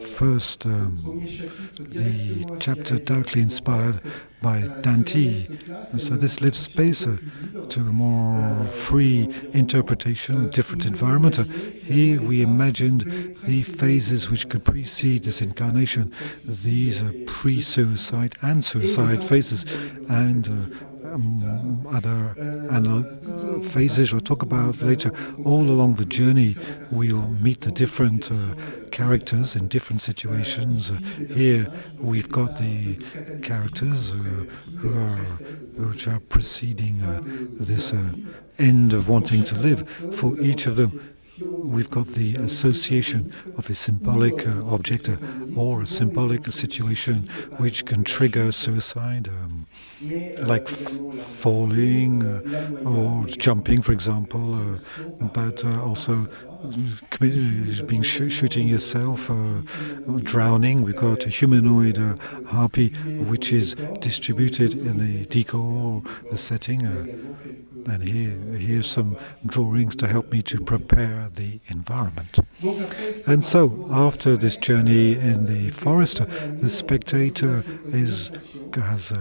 first the chapter directly inspired by Dante, so this leaves space to a more free interpretation, different environment. Here we imagined the phases which could precede this incarnation. These are pre-suicide and suicide phases, and other phases we'll talk about later. All along the journey we'll meet the different characters in different situations. Here we've got the characters which are preceding this end of wanting to live. For each of them we've got the association of a symbolic object or a symbolic situation which can trigger suicide, like falling or jumping, for example, but also shooting yourself, drowning. We've got a humanoid harpy which is distributed in the decor, the setting. And here's some drawings to help me to prepare the environment. And so, after this journey in the forest, the spectator has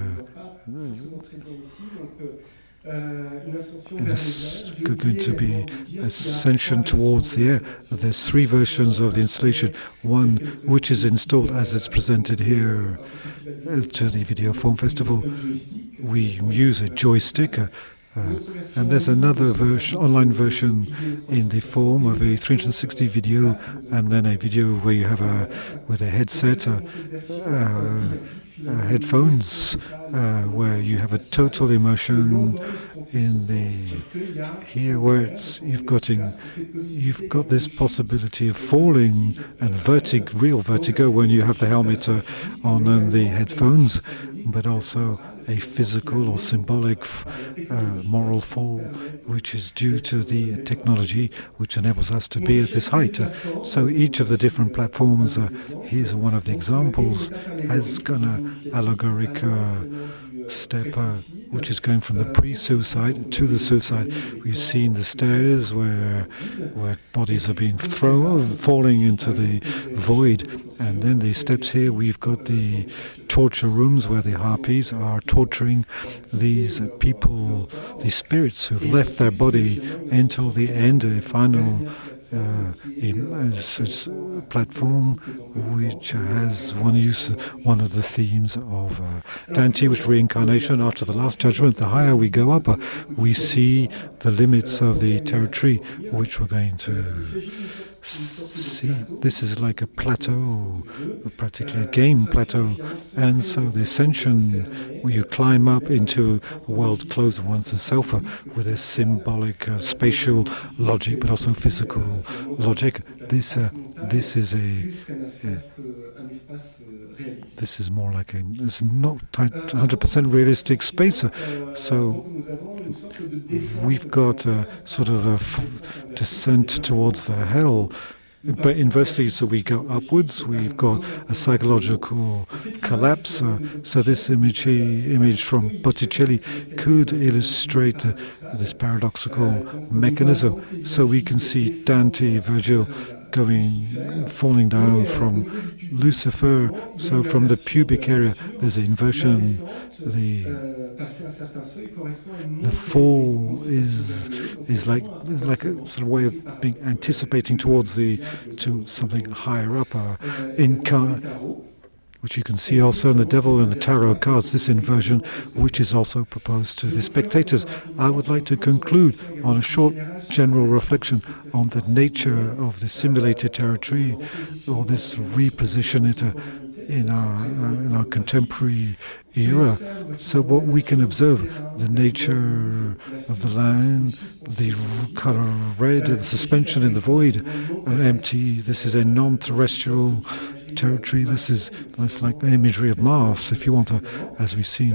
and it's going to be ascension towards the air. There's 3 versions of the installation. One which is installed as it's presented here to the Videoform Festival. We use a joystick, and there's another version, online version in the form of a 360 video, and then a video where you have with a headset, headphones, where you have a total immersion in here where you've got this possibility of falling and real vertigo when you have the helmet on and the headphones, but also a physical or symbolic moral fall, which is due to the technology which enables us to be at this height. So each of the different platforms, here's one of the examples, has got an allegoric step which is going from the pre-suicide to the suicide. We've seen the stairs where bodies are being falling into the void, and then the steps here. We've got the torture rooms where the harpies are torturing these people, these spirits who've left their body until the end, a final platform which has one of the themes of Dante, which is reincarnation after the Last Judgment. The higher we go up, we see the limits of the territory which we're going to see. This is like a plateau, practically a game plateau, and so the ascension, where you climb up into a world closed once itself with a symbolic spatial logic, but also physical logic. This is more like it's not 100% realistic space. So we've got a sort of a descent towards the hell. But inversely, so we go upwards, we've got a psychological collapse. So this image from Botticelli could illustrate this paradoxical mechanism. So we can see Dante, Virgil, falling down from Lucifer. So from the pubic area, there's an inversion. The fall is like a sort of way of being anticipating towards to something higher up. Which you can see also in the Devil and the Tarot cards, this inversion, which is also proposed to the spectators. I would like to conclude on a short general reflection on the nature of the simulated territory, or this reposition it in our contemporary era. So what we can observe, the nature of the land, the color red, the suspension in the void, empty. This is a non-terrestrial territory. This is like the imagery of Mars, if you want to, as we've seen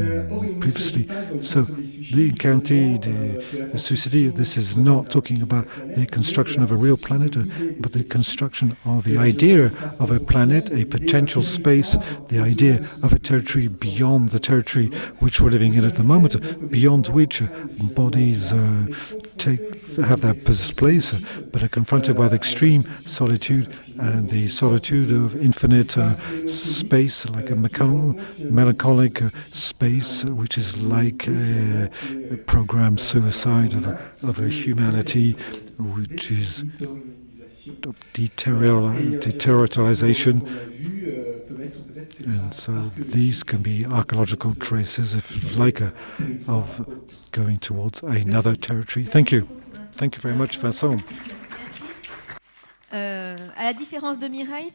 previously. So the Incanti, the Suicidi, this is not talking about the construction of a real planet, but the construction of the idea of a planet, a potential space, the idea of a territory beyond the territory which we're living in at the moment, beyond which bodies have their place, but are confronted by the extreme solitude and the solitude of infinite space, like a melancholic space, which is like a programmed suicide of a humanity, which is deterritorialization. And so these can be archaeological traces, if you like, of going towards another territory. Thank you. Thank you very much, Vincent. À la différence de Mihai,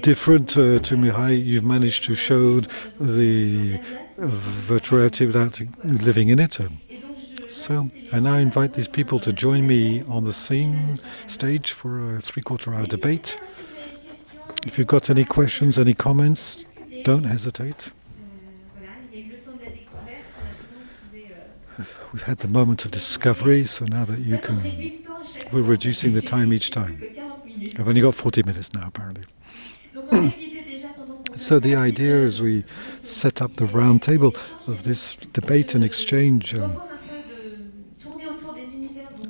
different to Mihai, you've managed to show the virtual reality without living in it. So I now invite these people to join me on the same stage for a 3/4-hour debate. If you've got any questions, any comments, don't hesitate. We've had the moment of discovery, so now that you can, we're reducing the time each time. I've only got 40 minutes now, apparently. So the idea as we set up the round table of this debate and exchange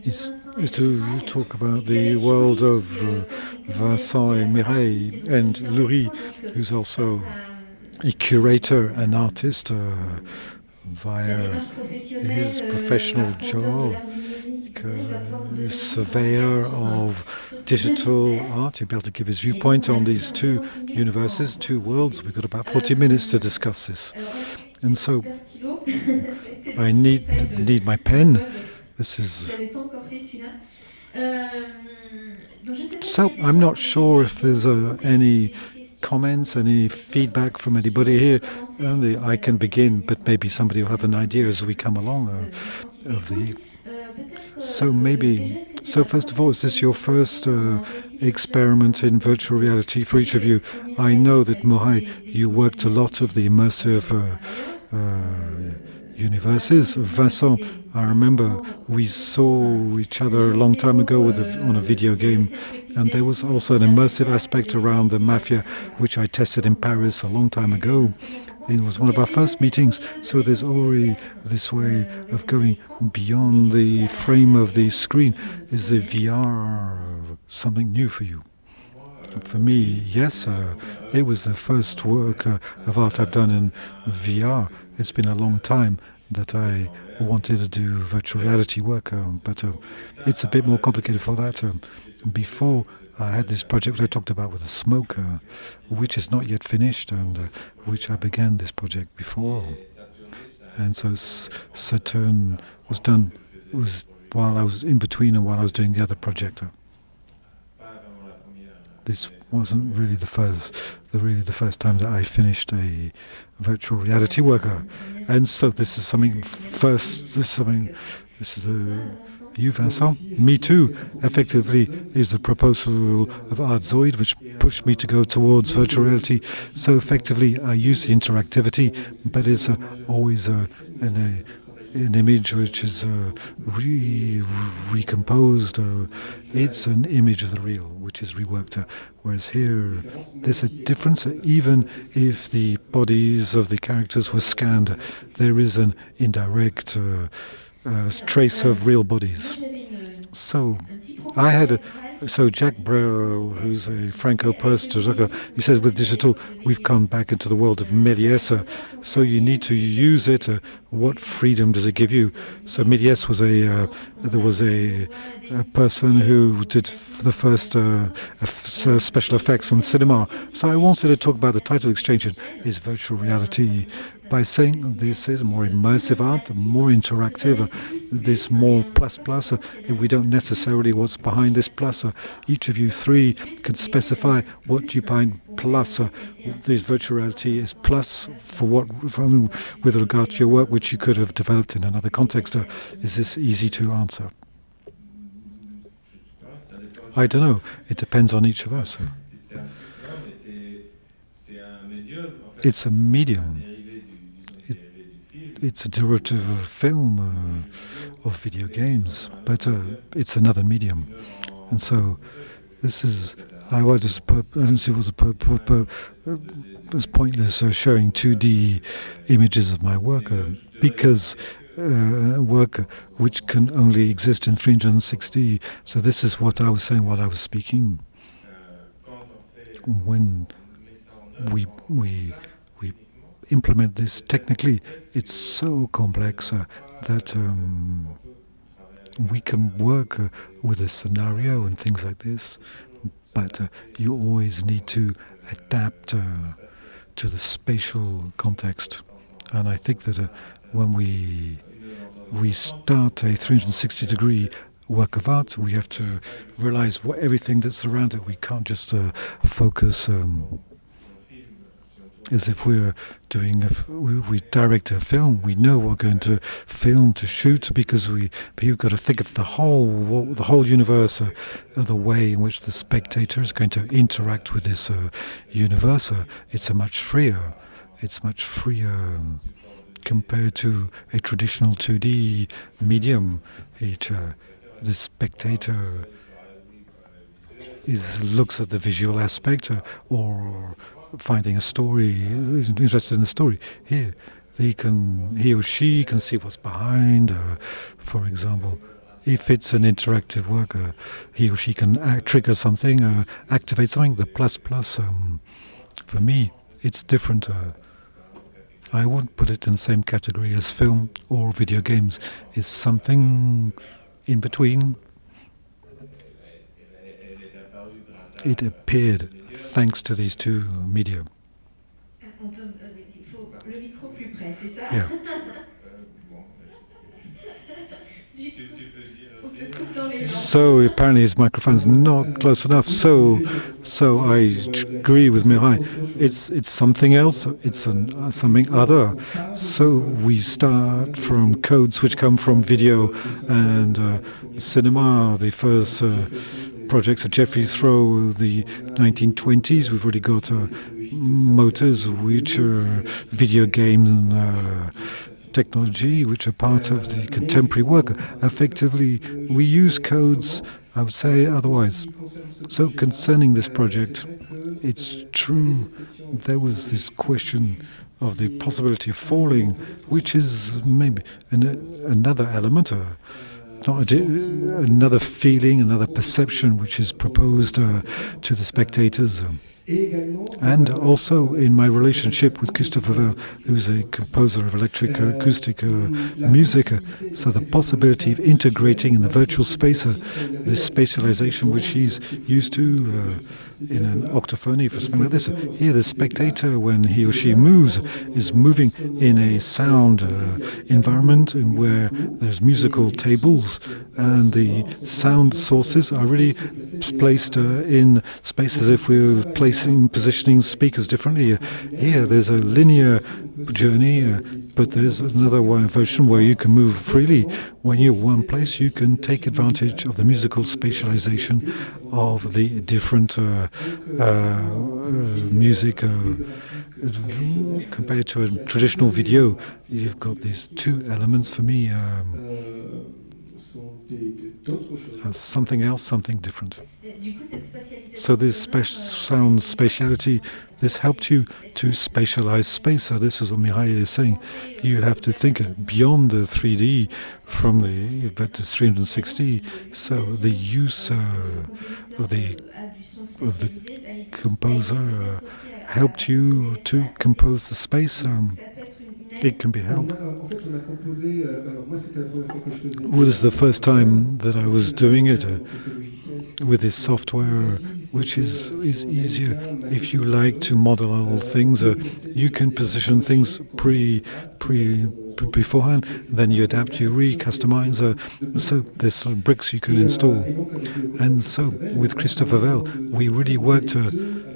is to talk about the world of Vincent and Mihai and Iury, who's also a curator, an artist, via his professional job, surveyor of digital art. He'll be able to give his viewpoint on these two universes, two worlds. We've got about 40 minutes to discuss this. And so I need my pen. This is... So I'm not sure if there's any comments, any feedback from anybody here. I can begin, but maybe somebody will have an idea as we come along of the... So first of all, is this your first experiment in virtual reality for each of you? I know that, Mihai, you worked a lot of the immersive universes. Vincent, I remember we saw each other a long time ago on a video game, and there was also an immersive aspect around the mafia, which I tested in Paris a long time ago. It was one of our first meetings, so there's already this way of going beyond the frame of the screen. Is the VR something new for you? For me, yes. It was the first work of art I've done in VR. It's been a long time that I wanted to do virtual reality work, but it's a bit more complicated for that. Before, I had this project I talked about with the smoke, which is not yet finished, and which I began this project before. And so Saturn was done while I was in between and while I was doing the other project. This wasn't really the first time that I finished a virtual reality work. And so this is something first. This is you, Vincent. Me too. Effectively, is the proposal of Artzoid, which pushed me to go towards virtual reality. So effectively, I use the interactivity, but it's always an image which is recomposed. It's an image of the real, which is reworked. Whereas here, there's a difference. Even if the bodies of the characters were scanned, there is an indirect trace of real bodies. So I had Jack Brel, who's a Franco-Persian, he says with digital, we've come back into the world of Méliès, so you need to use it. What freedom does it give you? So Méliès was there was a person who did the first special effects on cinema. So I wanted to talk about the title exchange is virtual reality, by saying this is more immersive art, more interactive, this more plus. We don't necessarily what's behind this plus. Each of you three could specify what you find plus. This virtual reality is plus for what, with regard to your work, which you could have developed in another context. Is this easy to answer? I don't know. It depends on each of us. It's a medium. It's a derivative of film, of video games, but it's another medium. And so this is, I don't see what's it's pointless showing 2D images of my work, because work which can only exist in 360. So this is what I was saying while I was speaking. When we implement this technically, it's so complex that we can work with a scenario and things like this, but you always need to adapt to the spatial context. And I think that when we start a 360-degree work of art, we have to realize everything that's around it. We can't just focus as if we're doing we direct a film. We know we're going to film, to shoot, because you've got to think of the whole universe, the way in which the spectator is going to interact with this universe. It's much freer compared to a traditional 2D medium. The spectator looks at the visual aspect or finding a story, is interested in the story. Here, he or she can see what's behind. For example, if it's an interactive work, he or she can trigger something, activate something. The plus, for me, it's different. I wouldn't put it in the same category as film or video games. It's something in between. It appeared thanks to these two media. Yeah. So apparently his microphone's not close enough. So I agree with Mihai. It's something else. It's something other. So we start from codes which come from video and cinema. The first projects of Jeffrey through the 1920s. We've already got motors which are video game technology, which are part of the contemporary work. Effectively, we use codes, I would say, otherwise. So concerning this project, it's true there was this question of the possibility of falling, which is maybe another element, another feeling, another perception which is proposed to the spectators. And also in my relationship with Christophe Favel, who's a composer of electric acoustic music, so the possibility of integrating in the virtual space this spatialization which he's used to in an octophony for something like this. Here the spectator, when he or she moves, is moving in a sound environment where there's musical tables and the sound sources are really placed in space as if we were positioning speakers differently. Here there's a linear journey, but there's another version where you can move freely. When you're one place, you can take advantage of the musical spatialization of the different music compared to a traditional video. You've got these two elements for me, something else, something different. So this sound spatiality, this helped you to spatialize space. So this is what Mihai is saying. You have to think beyond the 3D from but 360. So the use of the composer helped you to compose the space. It can be helped. Well, this is the first time that I was doing it with this software, which is easier. If you like to model all things, you can position things beforehand, then you adapt, you customize. So there's sort of bricks you can install. And so with Christophe Favel, we really worked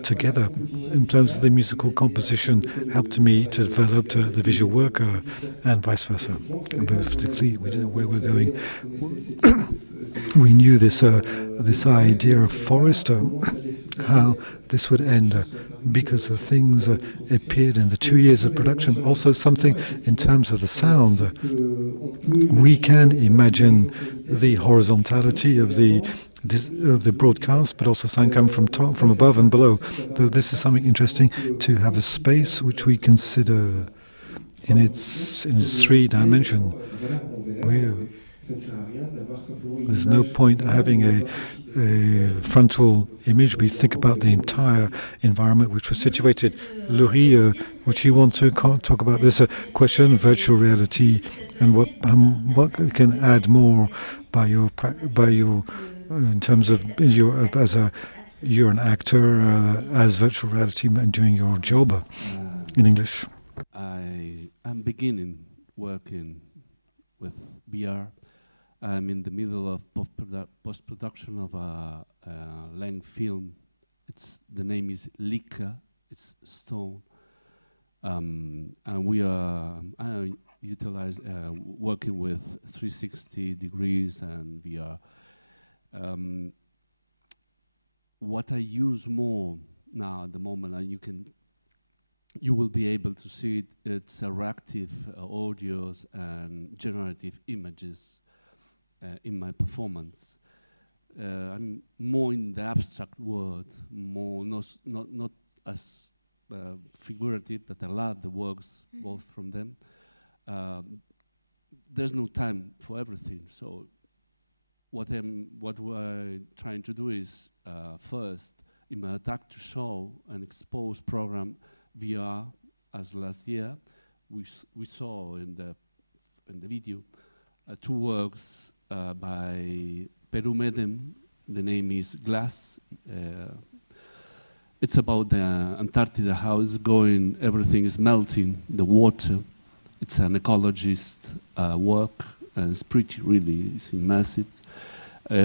together in terms of the musical composition, helped me to develop the visual work and vice versa. And particularly, we didn't know where we're going. We knew this idea of forest, how this would end, because of things appeared in the 2 years of production. Also something in terms of the sound. We can imagine the horizontality of the broadcast, but also sound come from top, from above and below. Though this is something interesting, to have a space which we consider in its 3 dimension. There's no point having a frontal image. We think about the entire environment which was situated. Iury, would you want to talk about this question, virtual reality, and what can add more by your in terms of you're an actor as virtual reality and doing your job in English? I'm beginning working with VR. I'm in the middle of post-production of a length film. The name is Lika. It's stone, and we are working with 360 degrees and VR. What I use more now at the moment, and you will be able to see it. It's reactive audios and generative images in my performance. I'm more in the abstract world, more not as figurative, but I love the works, both from them. There's no time for everything, so what we're trying to do is first in MADATAC to show and expose program VR as last year we saw in the video, two works by Peru Medem. The name is Glass. It's about the Antarctica, how it's going, everything is melting, the water. It's an ecologist work, and it's pretty, really, it's immersive.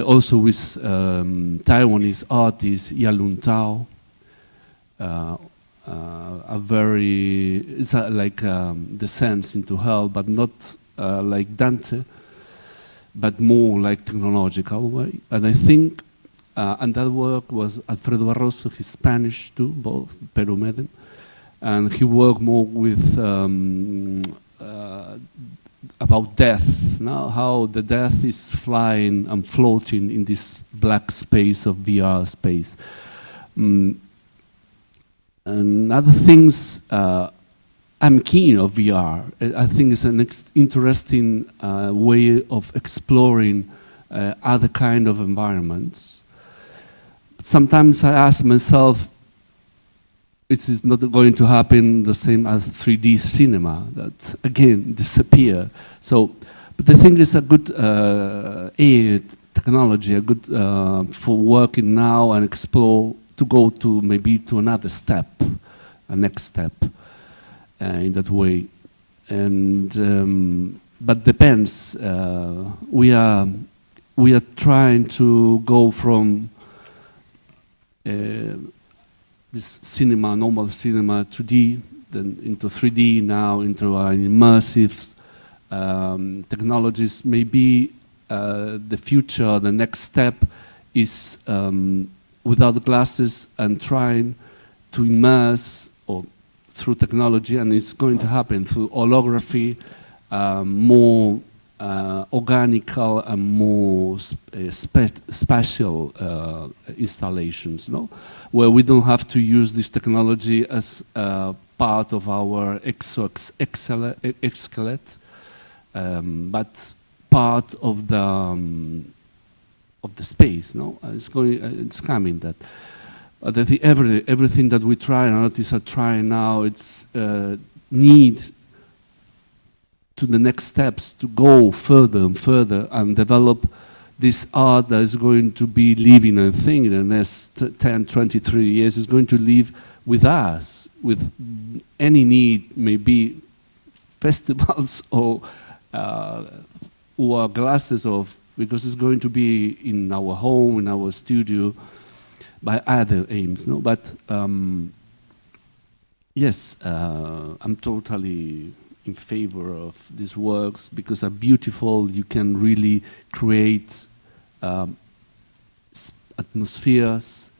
Also with Taiwanese artist Yalun Tao, it's like descents into hell, but not like Dante, but more like technological way. And I think, and that work was Alfredo Barroso, he's Spanish too, both Peru Medem, and he worked more with about death, how the death is flying and floating in this black space of VR space. And other things, I'm keen of VR. I think it's an interesting way of exploring other kind of environments. Sometimes I ask myself, it is not going to happen the same as 3D cinema, that again disappear. So, but I think it's a good technology, a good for working now and explore, to go to maybe to another step, a next step in that way. And but depends. We are trying to go from this cinema, normal cinema, 2D, then into 3D, now into immersive technologies. Maybe the future, the next step is without glasses and trying to immerse or through technology, and it's going to happen through holography, more organical and more spatial installations, no? Where we don't have to use this technology as part of our exoskeleton, but part of the space, no? It's coming that. I think everything that we try and artists are trying now, it's need to the next steps to go further and further and develop this art that is going to be living, I think, in the next 10, 23 years, is going to live with us, with any need, maybe festivals or glasses of, because it's going to be in our home, in our studio, by other aims, no? But yes, I'm totally in favor of these works because they're beautiful. You can really create atmospheres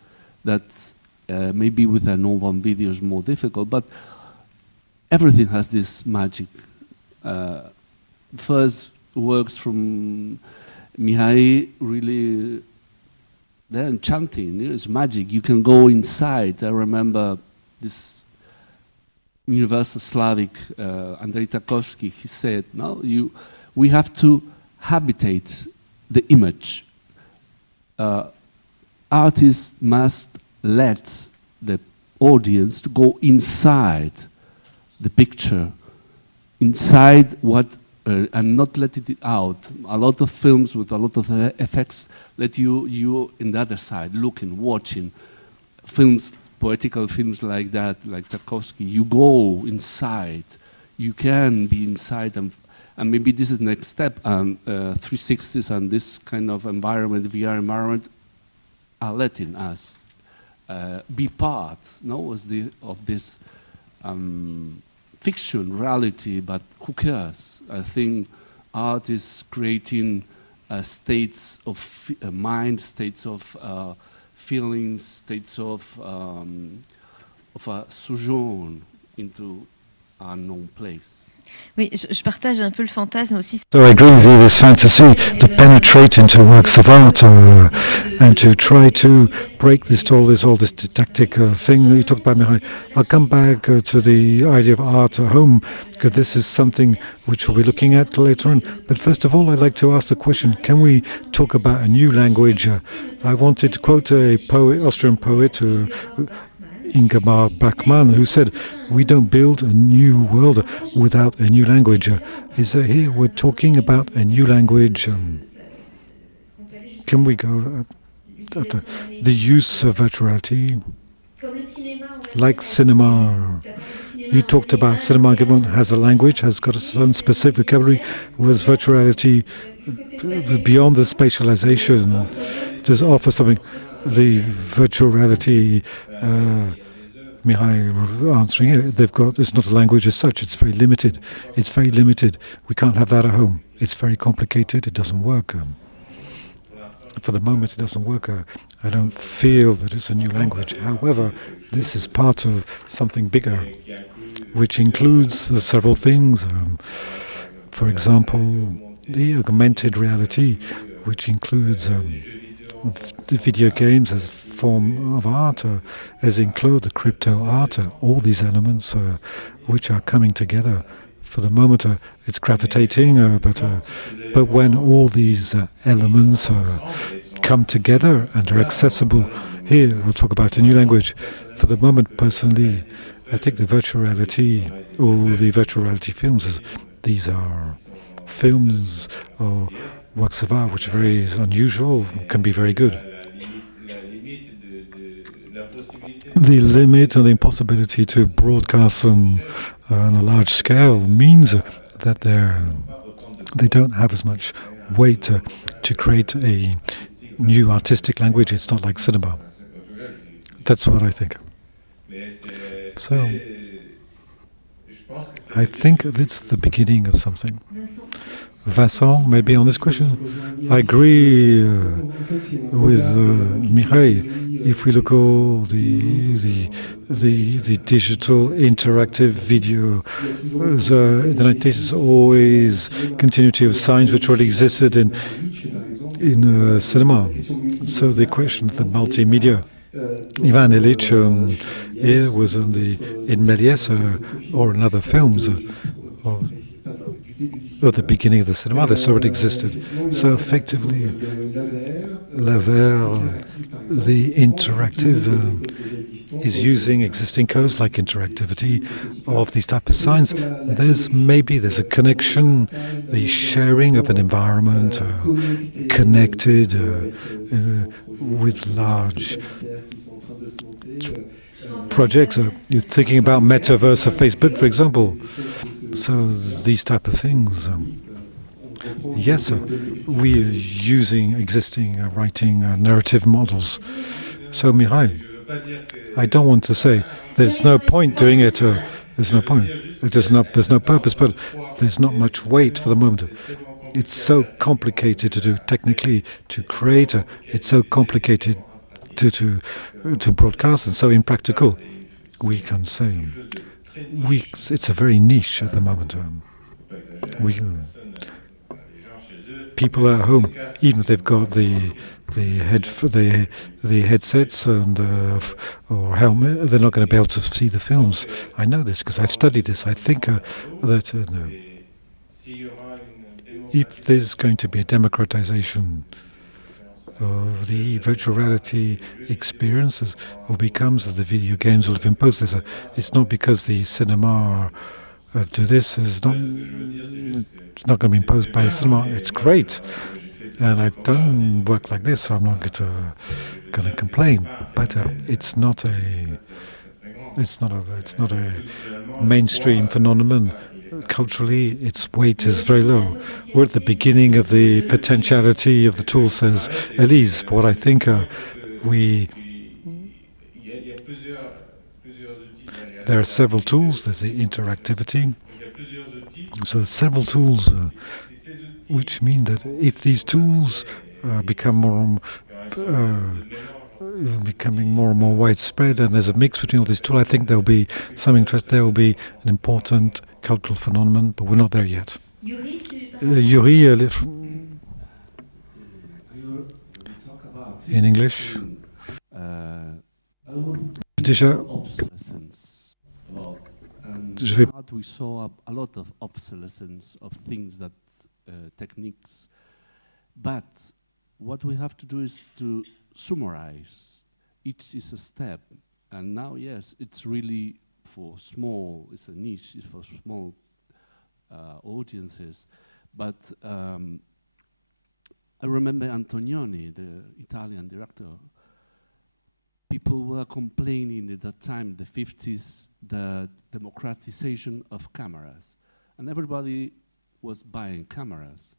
that maybe with a normal video is more difficult, but everything has this magic. First works from Mihai, really, they're enchanting. It's magic. You can go inside. I remember this Universal Slavic, Andrei Tarkovsky, he said, no, we have to habitate the image. Artists must let the audience to go inside the picture, inside what, and not let it out. A lot of films with a lot of effects let you in the other side, looking, watching. Films, poetical films like that, like Tarkovsky, you go inside. You can be inside, and maybe this is the next step. And 360s and this kind of environment, VR environment, are letting us be part, no, of this fiction, reality, but who cares? I think art is creating states of mind, states of feelings, states of a sojourn into an unknown place. Oui, je partage un peu le fantasme aussi. So I agree with you, this fantasy to penetrate into works of art and to try to break all this didactic thing that you talked about, Mihai. I'll come back to the idea of art at home, because this is something which we'll be looking at later on. But first of all, I'd like to ask the question, can we talk about a new language? I wanted to quote a poet, Austrian poet, who Ingemar Bachmann, who said, we don't build a new world without a new language. Is here we're talking about a new language. Can we go at the use of virtual reality? Like cinema. You talked about cinema government has a language, has got its own specific vocabulary, whereas virtual reality, beyond the spatialization, does offer something. The virtual reality, Mihai answering it, it's not a language as such, it's very limited. It's very limited. We can't have that at home. It's very complicated, it doesn't work. For the moment, it doesn't work. I don't feel that it's a new language. However, this is part of something bigger, which includes several things. For example, the augmented reality, which includes the video games as form of art, as include the crypto art, all these elements which are coming together. For the moment, it's gravitating, but when all these elements come together and are accessible, here we'll talk about a new language. For the moment, personally, I think the virtual reality, or the virtual reality films, these are films or works of art which are very unusual, can be very good. The limit and the impossibility to broadcast them on a large scale means that they don't have as much weight to create a new artistic language. It's not like cinema. That's what I think. So, I think it's the beginning of something. Vincent, maybe on this question? I agree with Mihai. If we look all the digital interactive video, in the 90s, always continuity of signs which already existed in cinema. So the question of the multimedia. Ivan Illich here was in Méliès or in other films. At the beginning of the cinema, this already existed. So effectively, the interactive is using existing codes like interactivity of these type of signs. There's a connection, the sharing of an environment connected with large projects. You're thinking about metaverse of Facebook, for example. So these type of things, yes, we are using existing writing narrative models. So Mihai, I don't want to say there's no point doing it. There's no point. There's no purpose, but there's not much weight for the moment. It's so complicated to do technically, to create. It's so complicated to broadcast, and so impractical. We can say it's a very niche at the moment. People at home, even if they've got the headsets and or helmet, they're not going to be able to see the films. I know this because I've studied this. I think that if there's going to be a democratization of the virtual reality experiences, or becomes the video games will have imposed this. It's not because the cinema do this. It's not going to be imposed by the cinema. It's great, and I've done work like this, so I'm not going to complain. But it's not a mainstream phenomenon. Culturally, its weight is very low. We're at the beginning of the potentiality of the tool, says Elise. What I think there are several tools. There's the interactivity. So several tools, which mean that if these tools becoming more and more widespread, and there's a mix between all these tools, I think there'll be some interest. There will be an important cultural phenomenon, but we're not there yet. Iury, in English. Déjà, we saw a lot of obsolescence of things that techniques, but what we have to do is to summarize. Each is a step, And now, yes, it's really for small, it's a niche, it's for small audiences. But I remember Antonioni, the Italian director. People were complaining at that time, the 50s, the democratization of cameras. And everybody was buying cameras.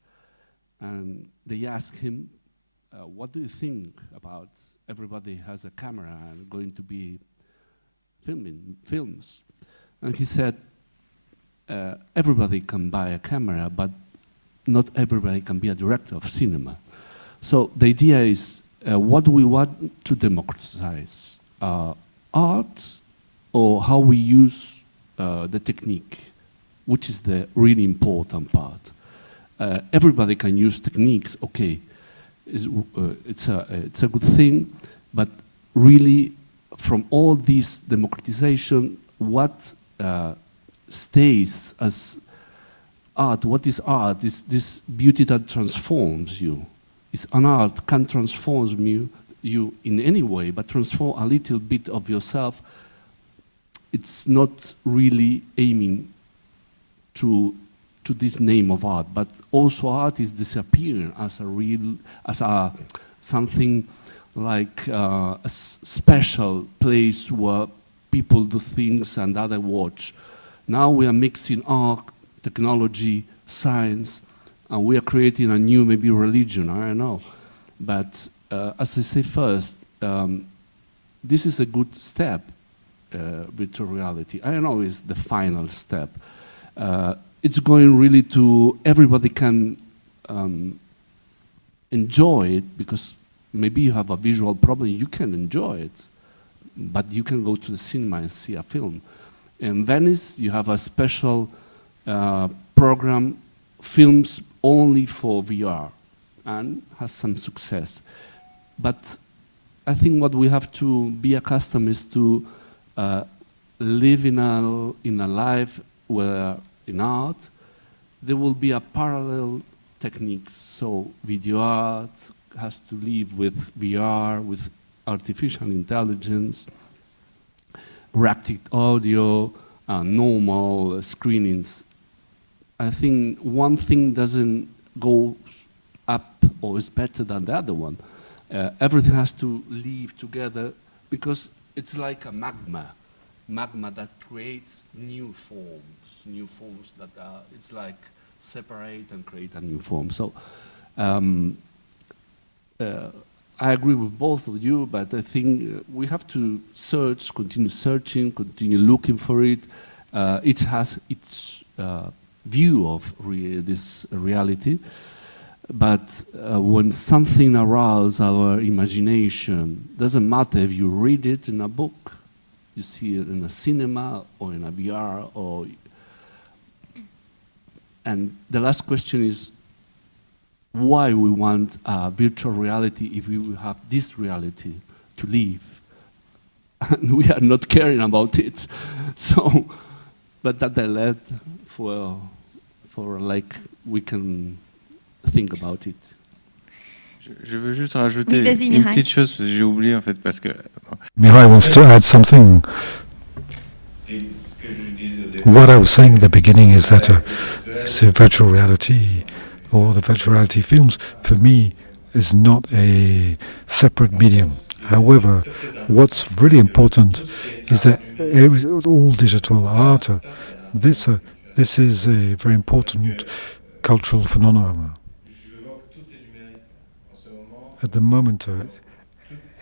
And they asked him, what do you think about everybody has a camera and going to be filming films? And he said, everybody can buy a camera, but not everybody can be a director of cinema. So the idea is, what do we want to democratize? Art, or how we use the technique, which is the really important part. Everybody can use techniques, okay, it's a good thing, but really from all this democratization, what stays as art, what is art? Is this beauty that transforms you. It's an art can transform you in any way, but transform a little bit of yourself. It's not really aiming to this name of art, but also art is disappearing as something like a special place where people do things and others watch. Now we are mixing art, technology, science, and we are creating a new maybe religion, I don't know. But as I say first, this is a good step, virtual reality. I don't know it's the final step. It's going really to, everybody can enjoy it, because maybe you have a visual problem, you can enjoy it, but you can go to the cinema and see a film. In Venice, you have a special program, films only for VR, and has some success. But I think what we have to be accustomed is to live in a life where in art there will be a parallel techniques. So video art has to live with VR, with artificial intelligence, reactive audio, normal screenings. I think one thing doesn't go up or is better than the other one. Everything has to live together, because it's like a magma that creates new forms that are, it's like separate and create a new form. So I agree with both of you, but I think we have to search, continue searching, continue looking for it. It has its view of this reality, but when something arouses our imagination, doesn't matter if you read it in a book, you see it in a cinema or in a VR, and the last question is, why we want virtual reality if we will have this reality to live, and we are not caring about it. So, but that I led for like we can think about it. Je veux juste rajouter une petite chose, parce que j'ai oublié en fait, parce que Mihai wants to add something. What I was saying at the beginning is that virtual reality or the virtual reality films, for me, is not a separate medium. However, what's really important is that all digital art, this is a very important cultural phenomenon. At the moment,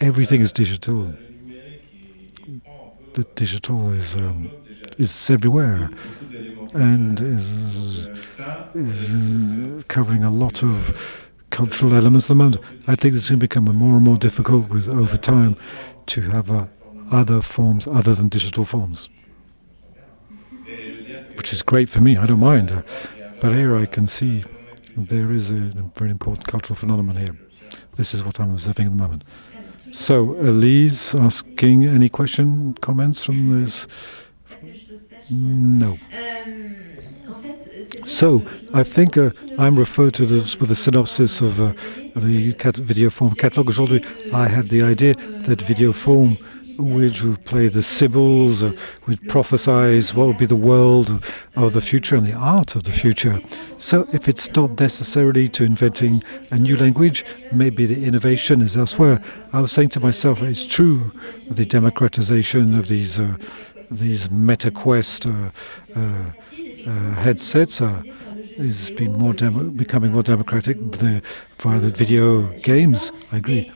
everything is digital. The digital is everywhere and is covering a lot of cultural elements at the moment. I think it's going to become more and more difficult over time to have other forms other than digital forms, which is great for me. I don't mind. But here I can see there is a very important cultural phenomenon here. This is what I'm observing at the moment. So, Elise asking any comments from this? No. So, I think I'm referred to this with a synopsis of the video form catalogue. Aujourd'hui, I had the idea that video form which would play the symbols, would prophesize what would be the world of the future and the art of the future. So if it's not necessarily to inventing a new language, maybe the innovation is elsewhere. I was saying to myself, it's true, the democratization of these MetaQuest headsets is becoming more democratic via the video games. I agree.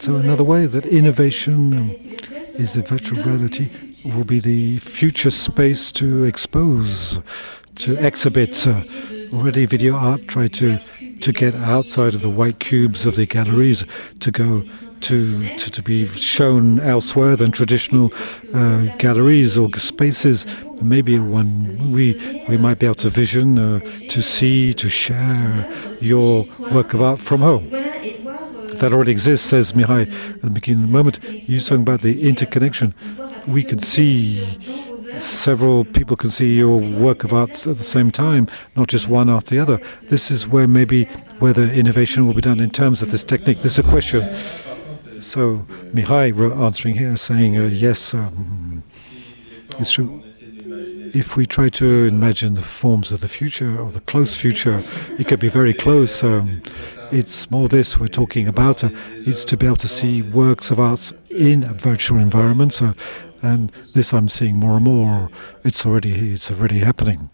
So another way that innovation is the virtual reality will be the future space to expose, to exhibit. Already video art tried to get outside of the white cubes of the galleries, to go to be shown elsewhere than traditional galleries or spaces. Maybe we might be able to vision, to see, to share your work of art from home. That already exists, says Mihai at the beginning of the moment. You're talking about the interconnection. We can see, several people can see your work of art at the same time, not just one after the other. This is where maybe the innovation will be done in terms of this technique. This is a question. So Mihai answering here, saying yes, it's true. If we try to imagine the forms of the future, or the close future, it could be very close. It's more this we're talking about. It's to be able to see works of art in a virtual environment, and this I'm seeing more and more. It's already happening.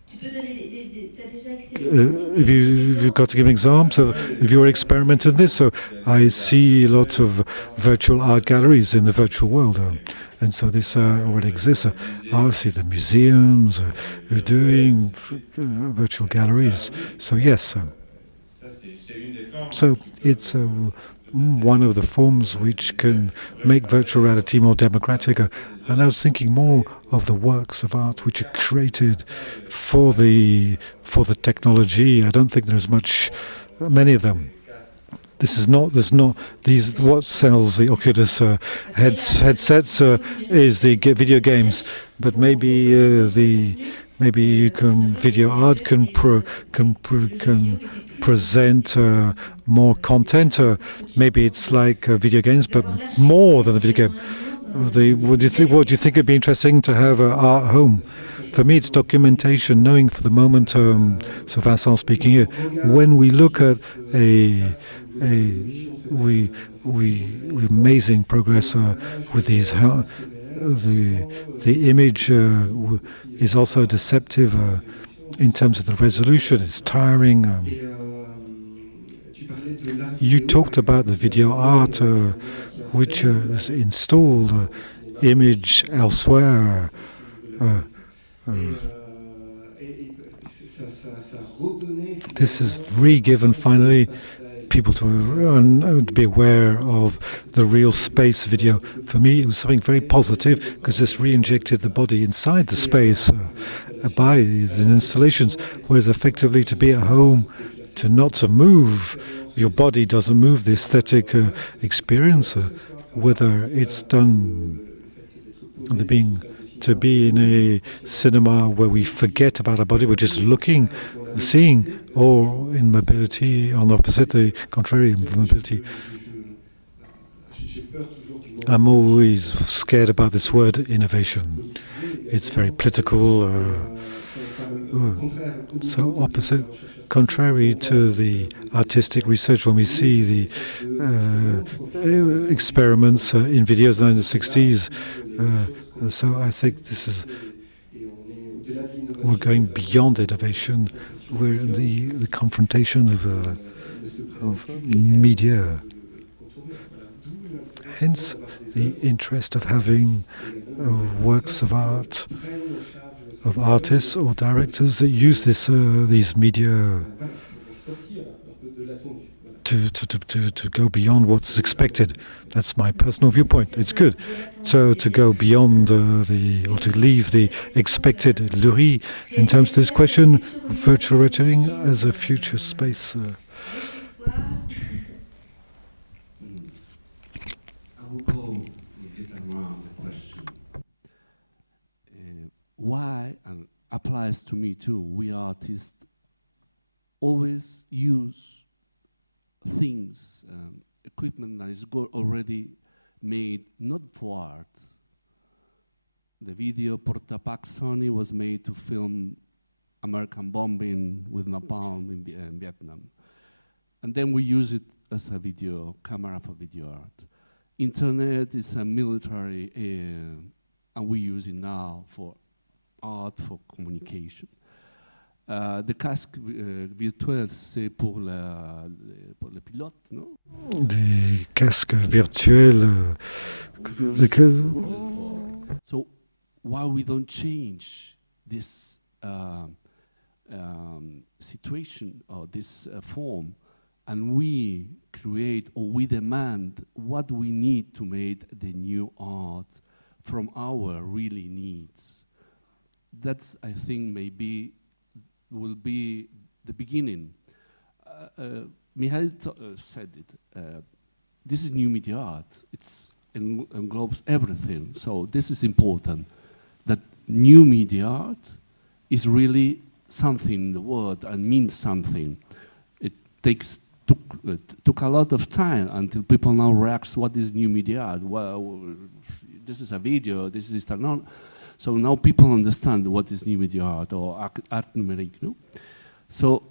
If you've got to give an example, if you're experimenting this, so I see a lot of virtual art galleries in the virtual world, and so this already exists. I see the museums doing virtual galleries. So yes, so it's one of the forms which can make virtual reality more democratic. And I was thinking more of the works of art which are created for the technology. I don't think there's many of them. There's not these. What sells the Oculus headsets is the video games, but maybe video art can present more content. Maybe it's like video games, but more than a video game. What do you think it'd be interesting to have art home? For me, it's documentation, knowing for the moment. So Vincent speaking here, when we look at we amazing progress with these. The image is also deceptive in terms of the resolution. It's tiring. You talked about the video art, which is installed image elsewhere. This is re-given finally people to be aware of the real space video. For me, it was something very positive because this re-injected the body inside the space by the installations, whereas effectively to be at home, not to move, your body doesn't move, the aesthetic experience, whether it's done to be in a cinema where we forget about our body, we're just looking, seeing, or in mobility, on the opposite, the contrary, mobility. I'm always scared about this word innovation. It's very political, so opposite, contrary to the artistic research when we see the experiments in videos in the 60s. So I think we're going beyond innovation. We're in the confrontation of media. Hence, the interest of having works of art, of artists or directors that use these media to go beyond what's expected. That's my personal viewpoint. It's good. So to go beyond or to leave the expected. Iury, in terms of this question, virtual retailing as a future space. I will go a bit around the question. Why, and applies to me too, we artists always use things, equipment that is already made not for art. The video Portapac Sony was made to film American bombing with napalm in Vietnam. And then we use it as a video camera for video art. Internet is a military, and we use it now for art, for communication. The casque virtuel, c'est pour le pilote, non? Des casques virtuels. So why we don't change this situation or this form, and we create or we demand what we need to make the new art from our really needs? That's, I think, maybe will be the beginning. Mihai said it. This is new media art. It englobes everything. So this is important, that new media art is really something in the world and means something. It took a lot of time until people now react, what is new media art? Well, this is a video, this is not. So now people understand what is new media art or art numérique. No? So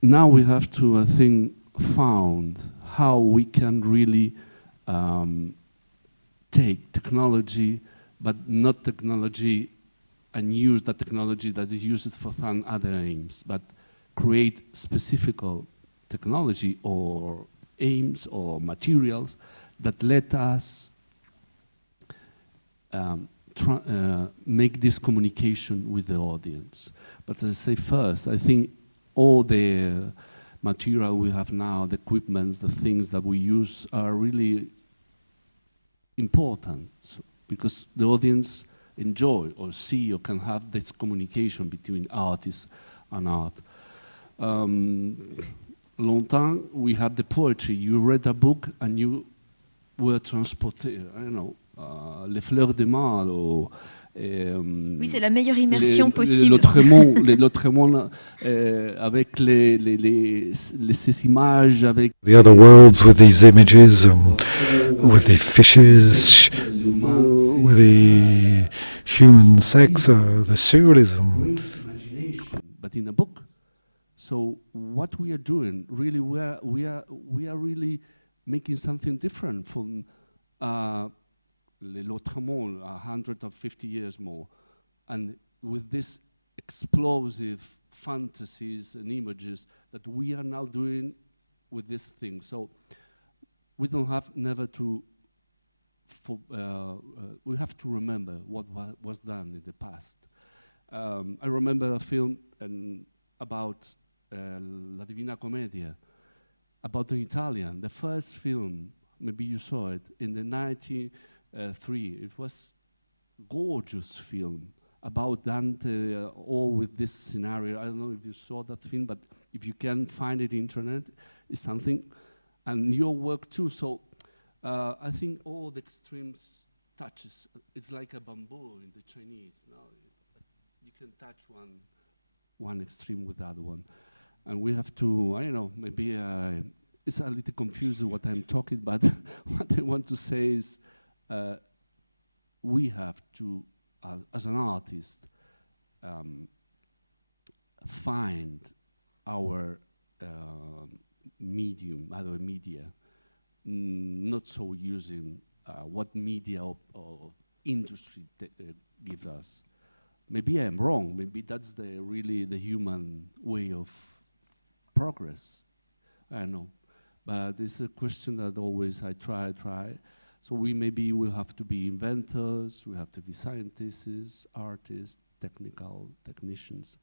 now we have to, I think, found how we can really take technology, but not technology, and use that technology that is used for some other aims, but create specific technology or aims or materials that let us make this communication with the audience. But as I say first, I think all the material we have now, the equipments, the things that we use are really important, because the audience enjoy or see or can have this communication between artists and art. Longtemps we had the poetry. You read a book and you were transported, I don't know, les fleurs de mal, ou oui, c'est la meilleure immersion possible. L'Autremont avec ces images, avec the other worlds with these images, with the fishes, with the human sex, the surrealism. But in a book. So what we are doing, really, we are really making something different from L'Autremont, 150 years more, and with this explosive fantasies and images that we are now doing with this thing. So we don't have never to, we have to remember what was done in the past. I remember a film about La Divina Commedia, about an Italian, the first film, maybe you saw it, in the 1903. It was a gorgeous film about Dante, all with this scenario. I don't know if you saw that film, but if you can find it on the internet, it's something. And your work too. So I think all the extremes touches. It's like a bamboo in the Chinese. No? You can touch one extreme with the other one. And we have to, I don't know, maybe it's a little confusing what I'm talking about. What I want to say is we have to, as an artist, find our medium, our media, not so using what media or industry gives us. Maybe I'm wrong. Maybe that's really the human way of progress. I don't know. But it's a question that always I try. So maybe we'll have to be inventors, we have to be scientists, artists, technicians,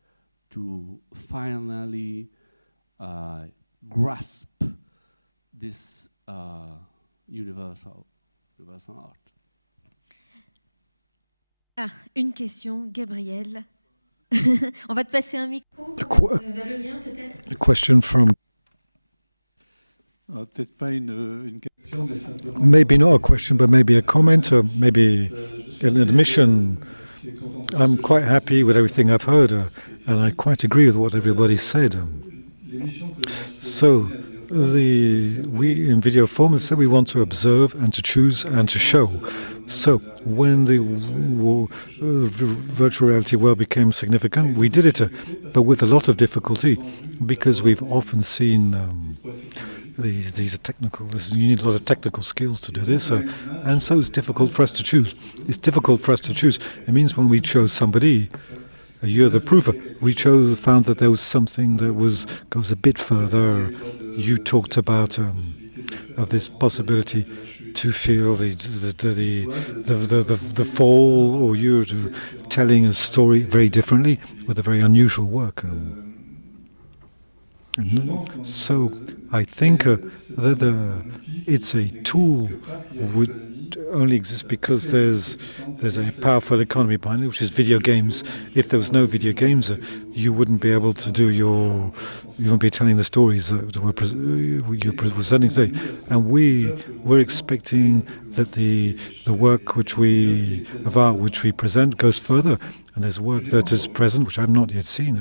to finally grasp this universal art. Ah, une question, Gabriel. On va te passer un micro. Vers le mien, peut-être. A question from... Peut-être pas une question, mais simplement... Maybe not a question, but maybe a comment, or maybe an admission. I'm quite happy with everything I've heard, and I quite agree with what everybody said. So, we in VIDEOFORMES said we want to observe and to choose and to show. So when the virtual reality world became significant, we did it, but with a lot of difficulty, because we've often seen these are technical. You need a lot of technical skills to do this, and so it's difficult for us to choose. It's difficult for us to choose. It means when we chose somebody, you're the proof. We found that there was something that goes a bit further. You talked about of this possibility to feel the fall, or you're telling a story very differently with a very unusual work. So I think that it's a tool would only exist because there's a powerful economy behind it, which is video games. If there was no video games, you wouldn't be able to do you wouldn't be telling the stories that you're presenting today. And we're expecting that the work which we present goes further. And there's work that is present which I've not yet seen,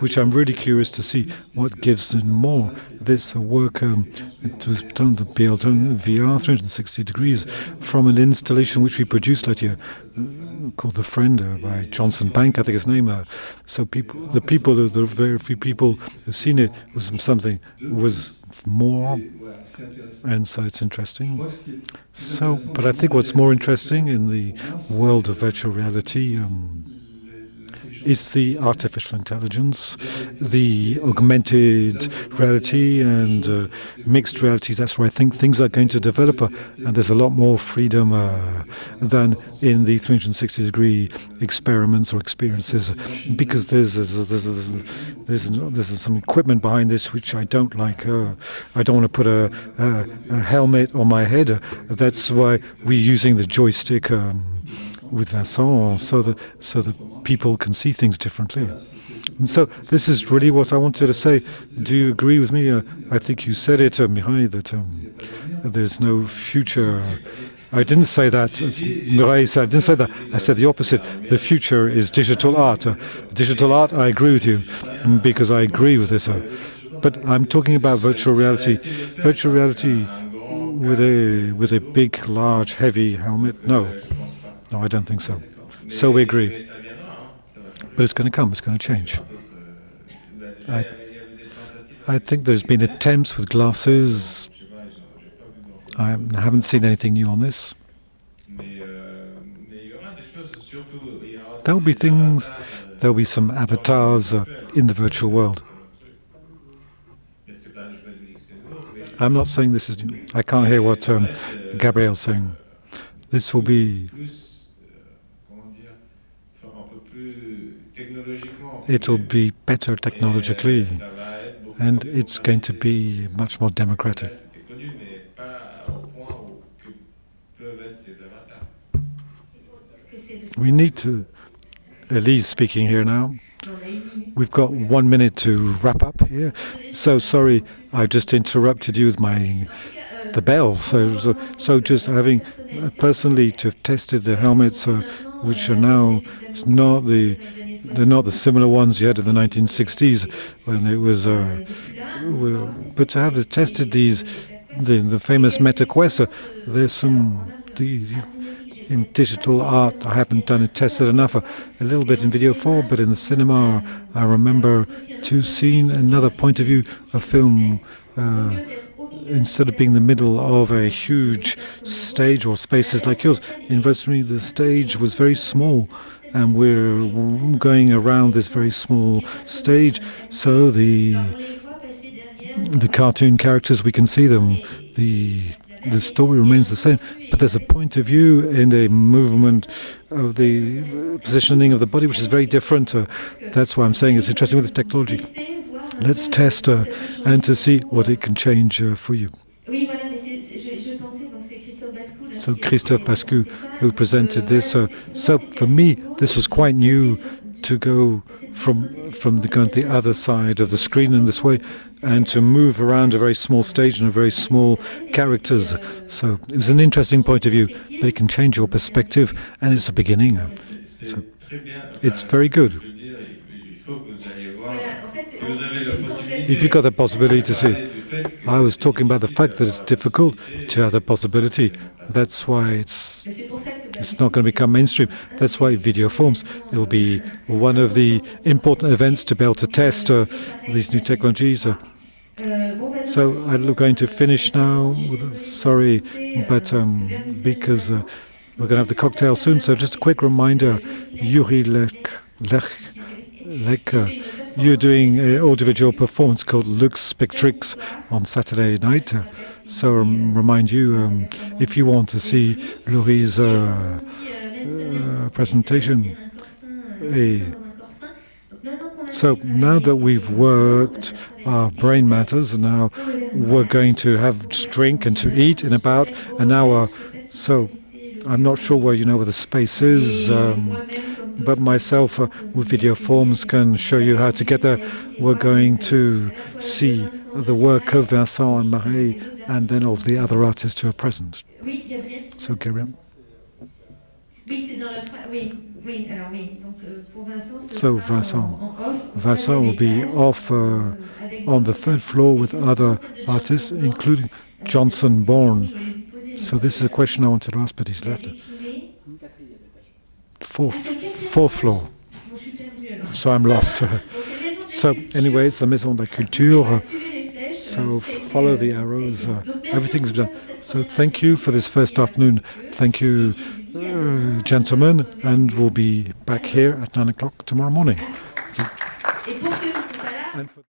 which I'm really curious to see what gives them more. This work to be able to VR 360 degrees from an installation which we produced last year called The Friend by Johnson Bank, I think his name. So the very few people who've seen it was more, and so it's interesting. So, but I think what's more interesting in the world of virtual reality is the artificial intelligence, the augmented reality and mixed reality. That's where I think things are going to develop, and there's a lot more freedom than in the 360-degree experiments or experiences, because there's some equipment behind this which I don't like. I don't want to put a helmet on my head. That's why we're using the joystick with Vincent, so that people can see things differently. And so this is really what I wanted to say. Do you agree with me? I think you said it, Mihai, that there's no future. I didn't say that. Mihai said, I didn't say that. I said the opposite. The future is digital art. Digital art, I agree with you, because I agree with this. But I'm talking about virtual reality. Virtual reality with a big, large, heavy helmet? No, I don't think so. So we agree. But it's going to come. It's going to change. I think there's been attempts with glasses. I haven't seen anything new on this. There'll be things. There'll be some avatars in the virtual world. I'm not saying this is new. I can't hear what Gabriel's saying. This will be. It'll be better technologically, and it's going to be much more democratic. We need to, Elise speaking here now. We've got 1 minute to wrap up here. So sorry, I just interrupted you with the bell. So just having personally to have tested the helmets, which are now they're not the similar ones you had in the 1960s when it was. But to have tested these, the famous MetaQuest, there's some. In digital art, I haven't tested enough. A little bit in VIDEOFORMES, but in the cinema, I remember to seeing another point of view, a film. Instead of being in the middle of a huge stage or spaces like yours, in virtually the stage was very small, and we're going around this very small stage. So the cartoon characters, we can see them. The story remains the same, but there's a point of view and a movement of the positioning of the body which is very different. That's why I'm saying it's interesting with this technology. Let's test and to see what it can change for you. So Christophe Bascu, who presented this. So for me, this was quite new to go from the other side of the screen in this way, and to move around a very small stage and a very small characters. So it was an interesting point of view, but it can change your perspective, and it's a beginning. So it's very good. if you've got the possibility to see. I was talking about the fact that it's difficult to have the possibility. That's why it's not going to become mainstream. That's why VideoForms, it will be one of the important events to be able to test these new technologies. So I'm going to finish now. Sorry, but because we're going to have the cocktail soon. So just a quick reminder, Iury Lech, you're doing an audiovisual performance called Lux Spectrix on Saturday night. So remind you, if you want to see Iury's presentation. So now that we've worked our brain matters, and now we're going to have drink and to eat in about an hour. So I'm not sure where where the space is, but myself with VideoFormes can show you how to get there. We're going to see the work of Vincent and Marie, and then all the other artists who are present. So Gabriel. So Vincent will be off on the third floor with other artists, including Johnson Bourne. So this is a question I wanted to ask, but he's left. Fourth floor. So I'm lost. So anyway, it's the Maison de la Culture. So follow the arrows. Everything's done. So thank you for this first afternoon. Thank you, gentlemen, and we'll be back here at 9 o'clock tomorrow morning.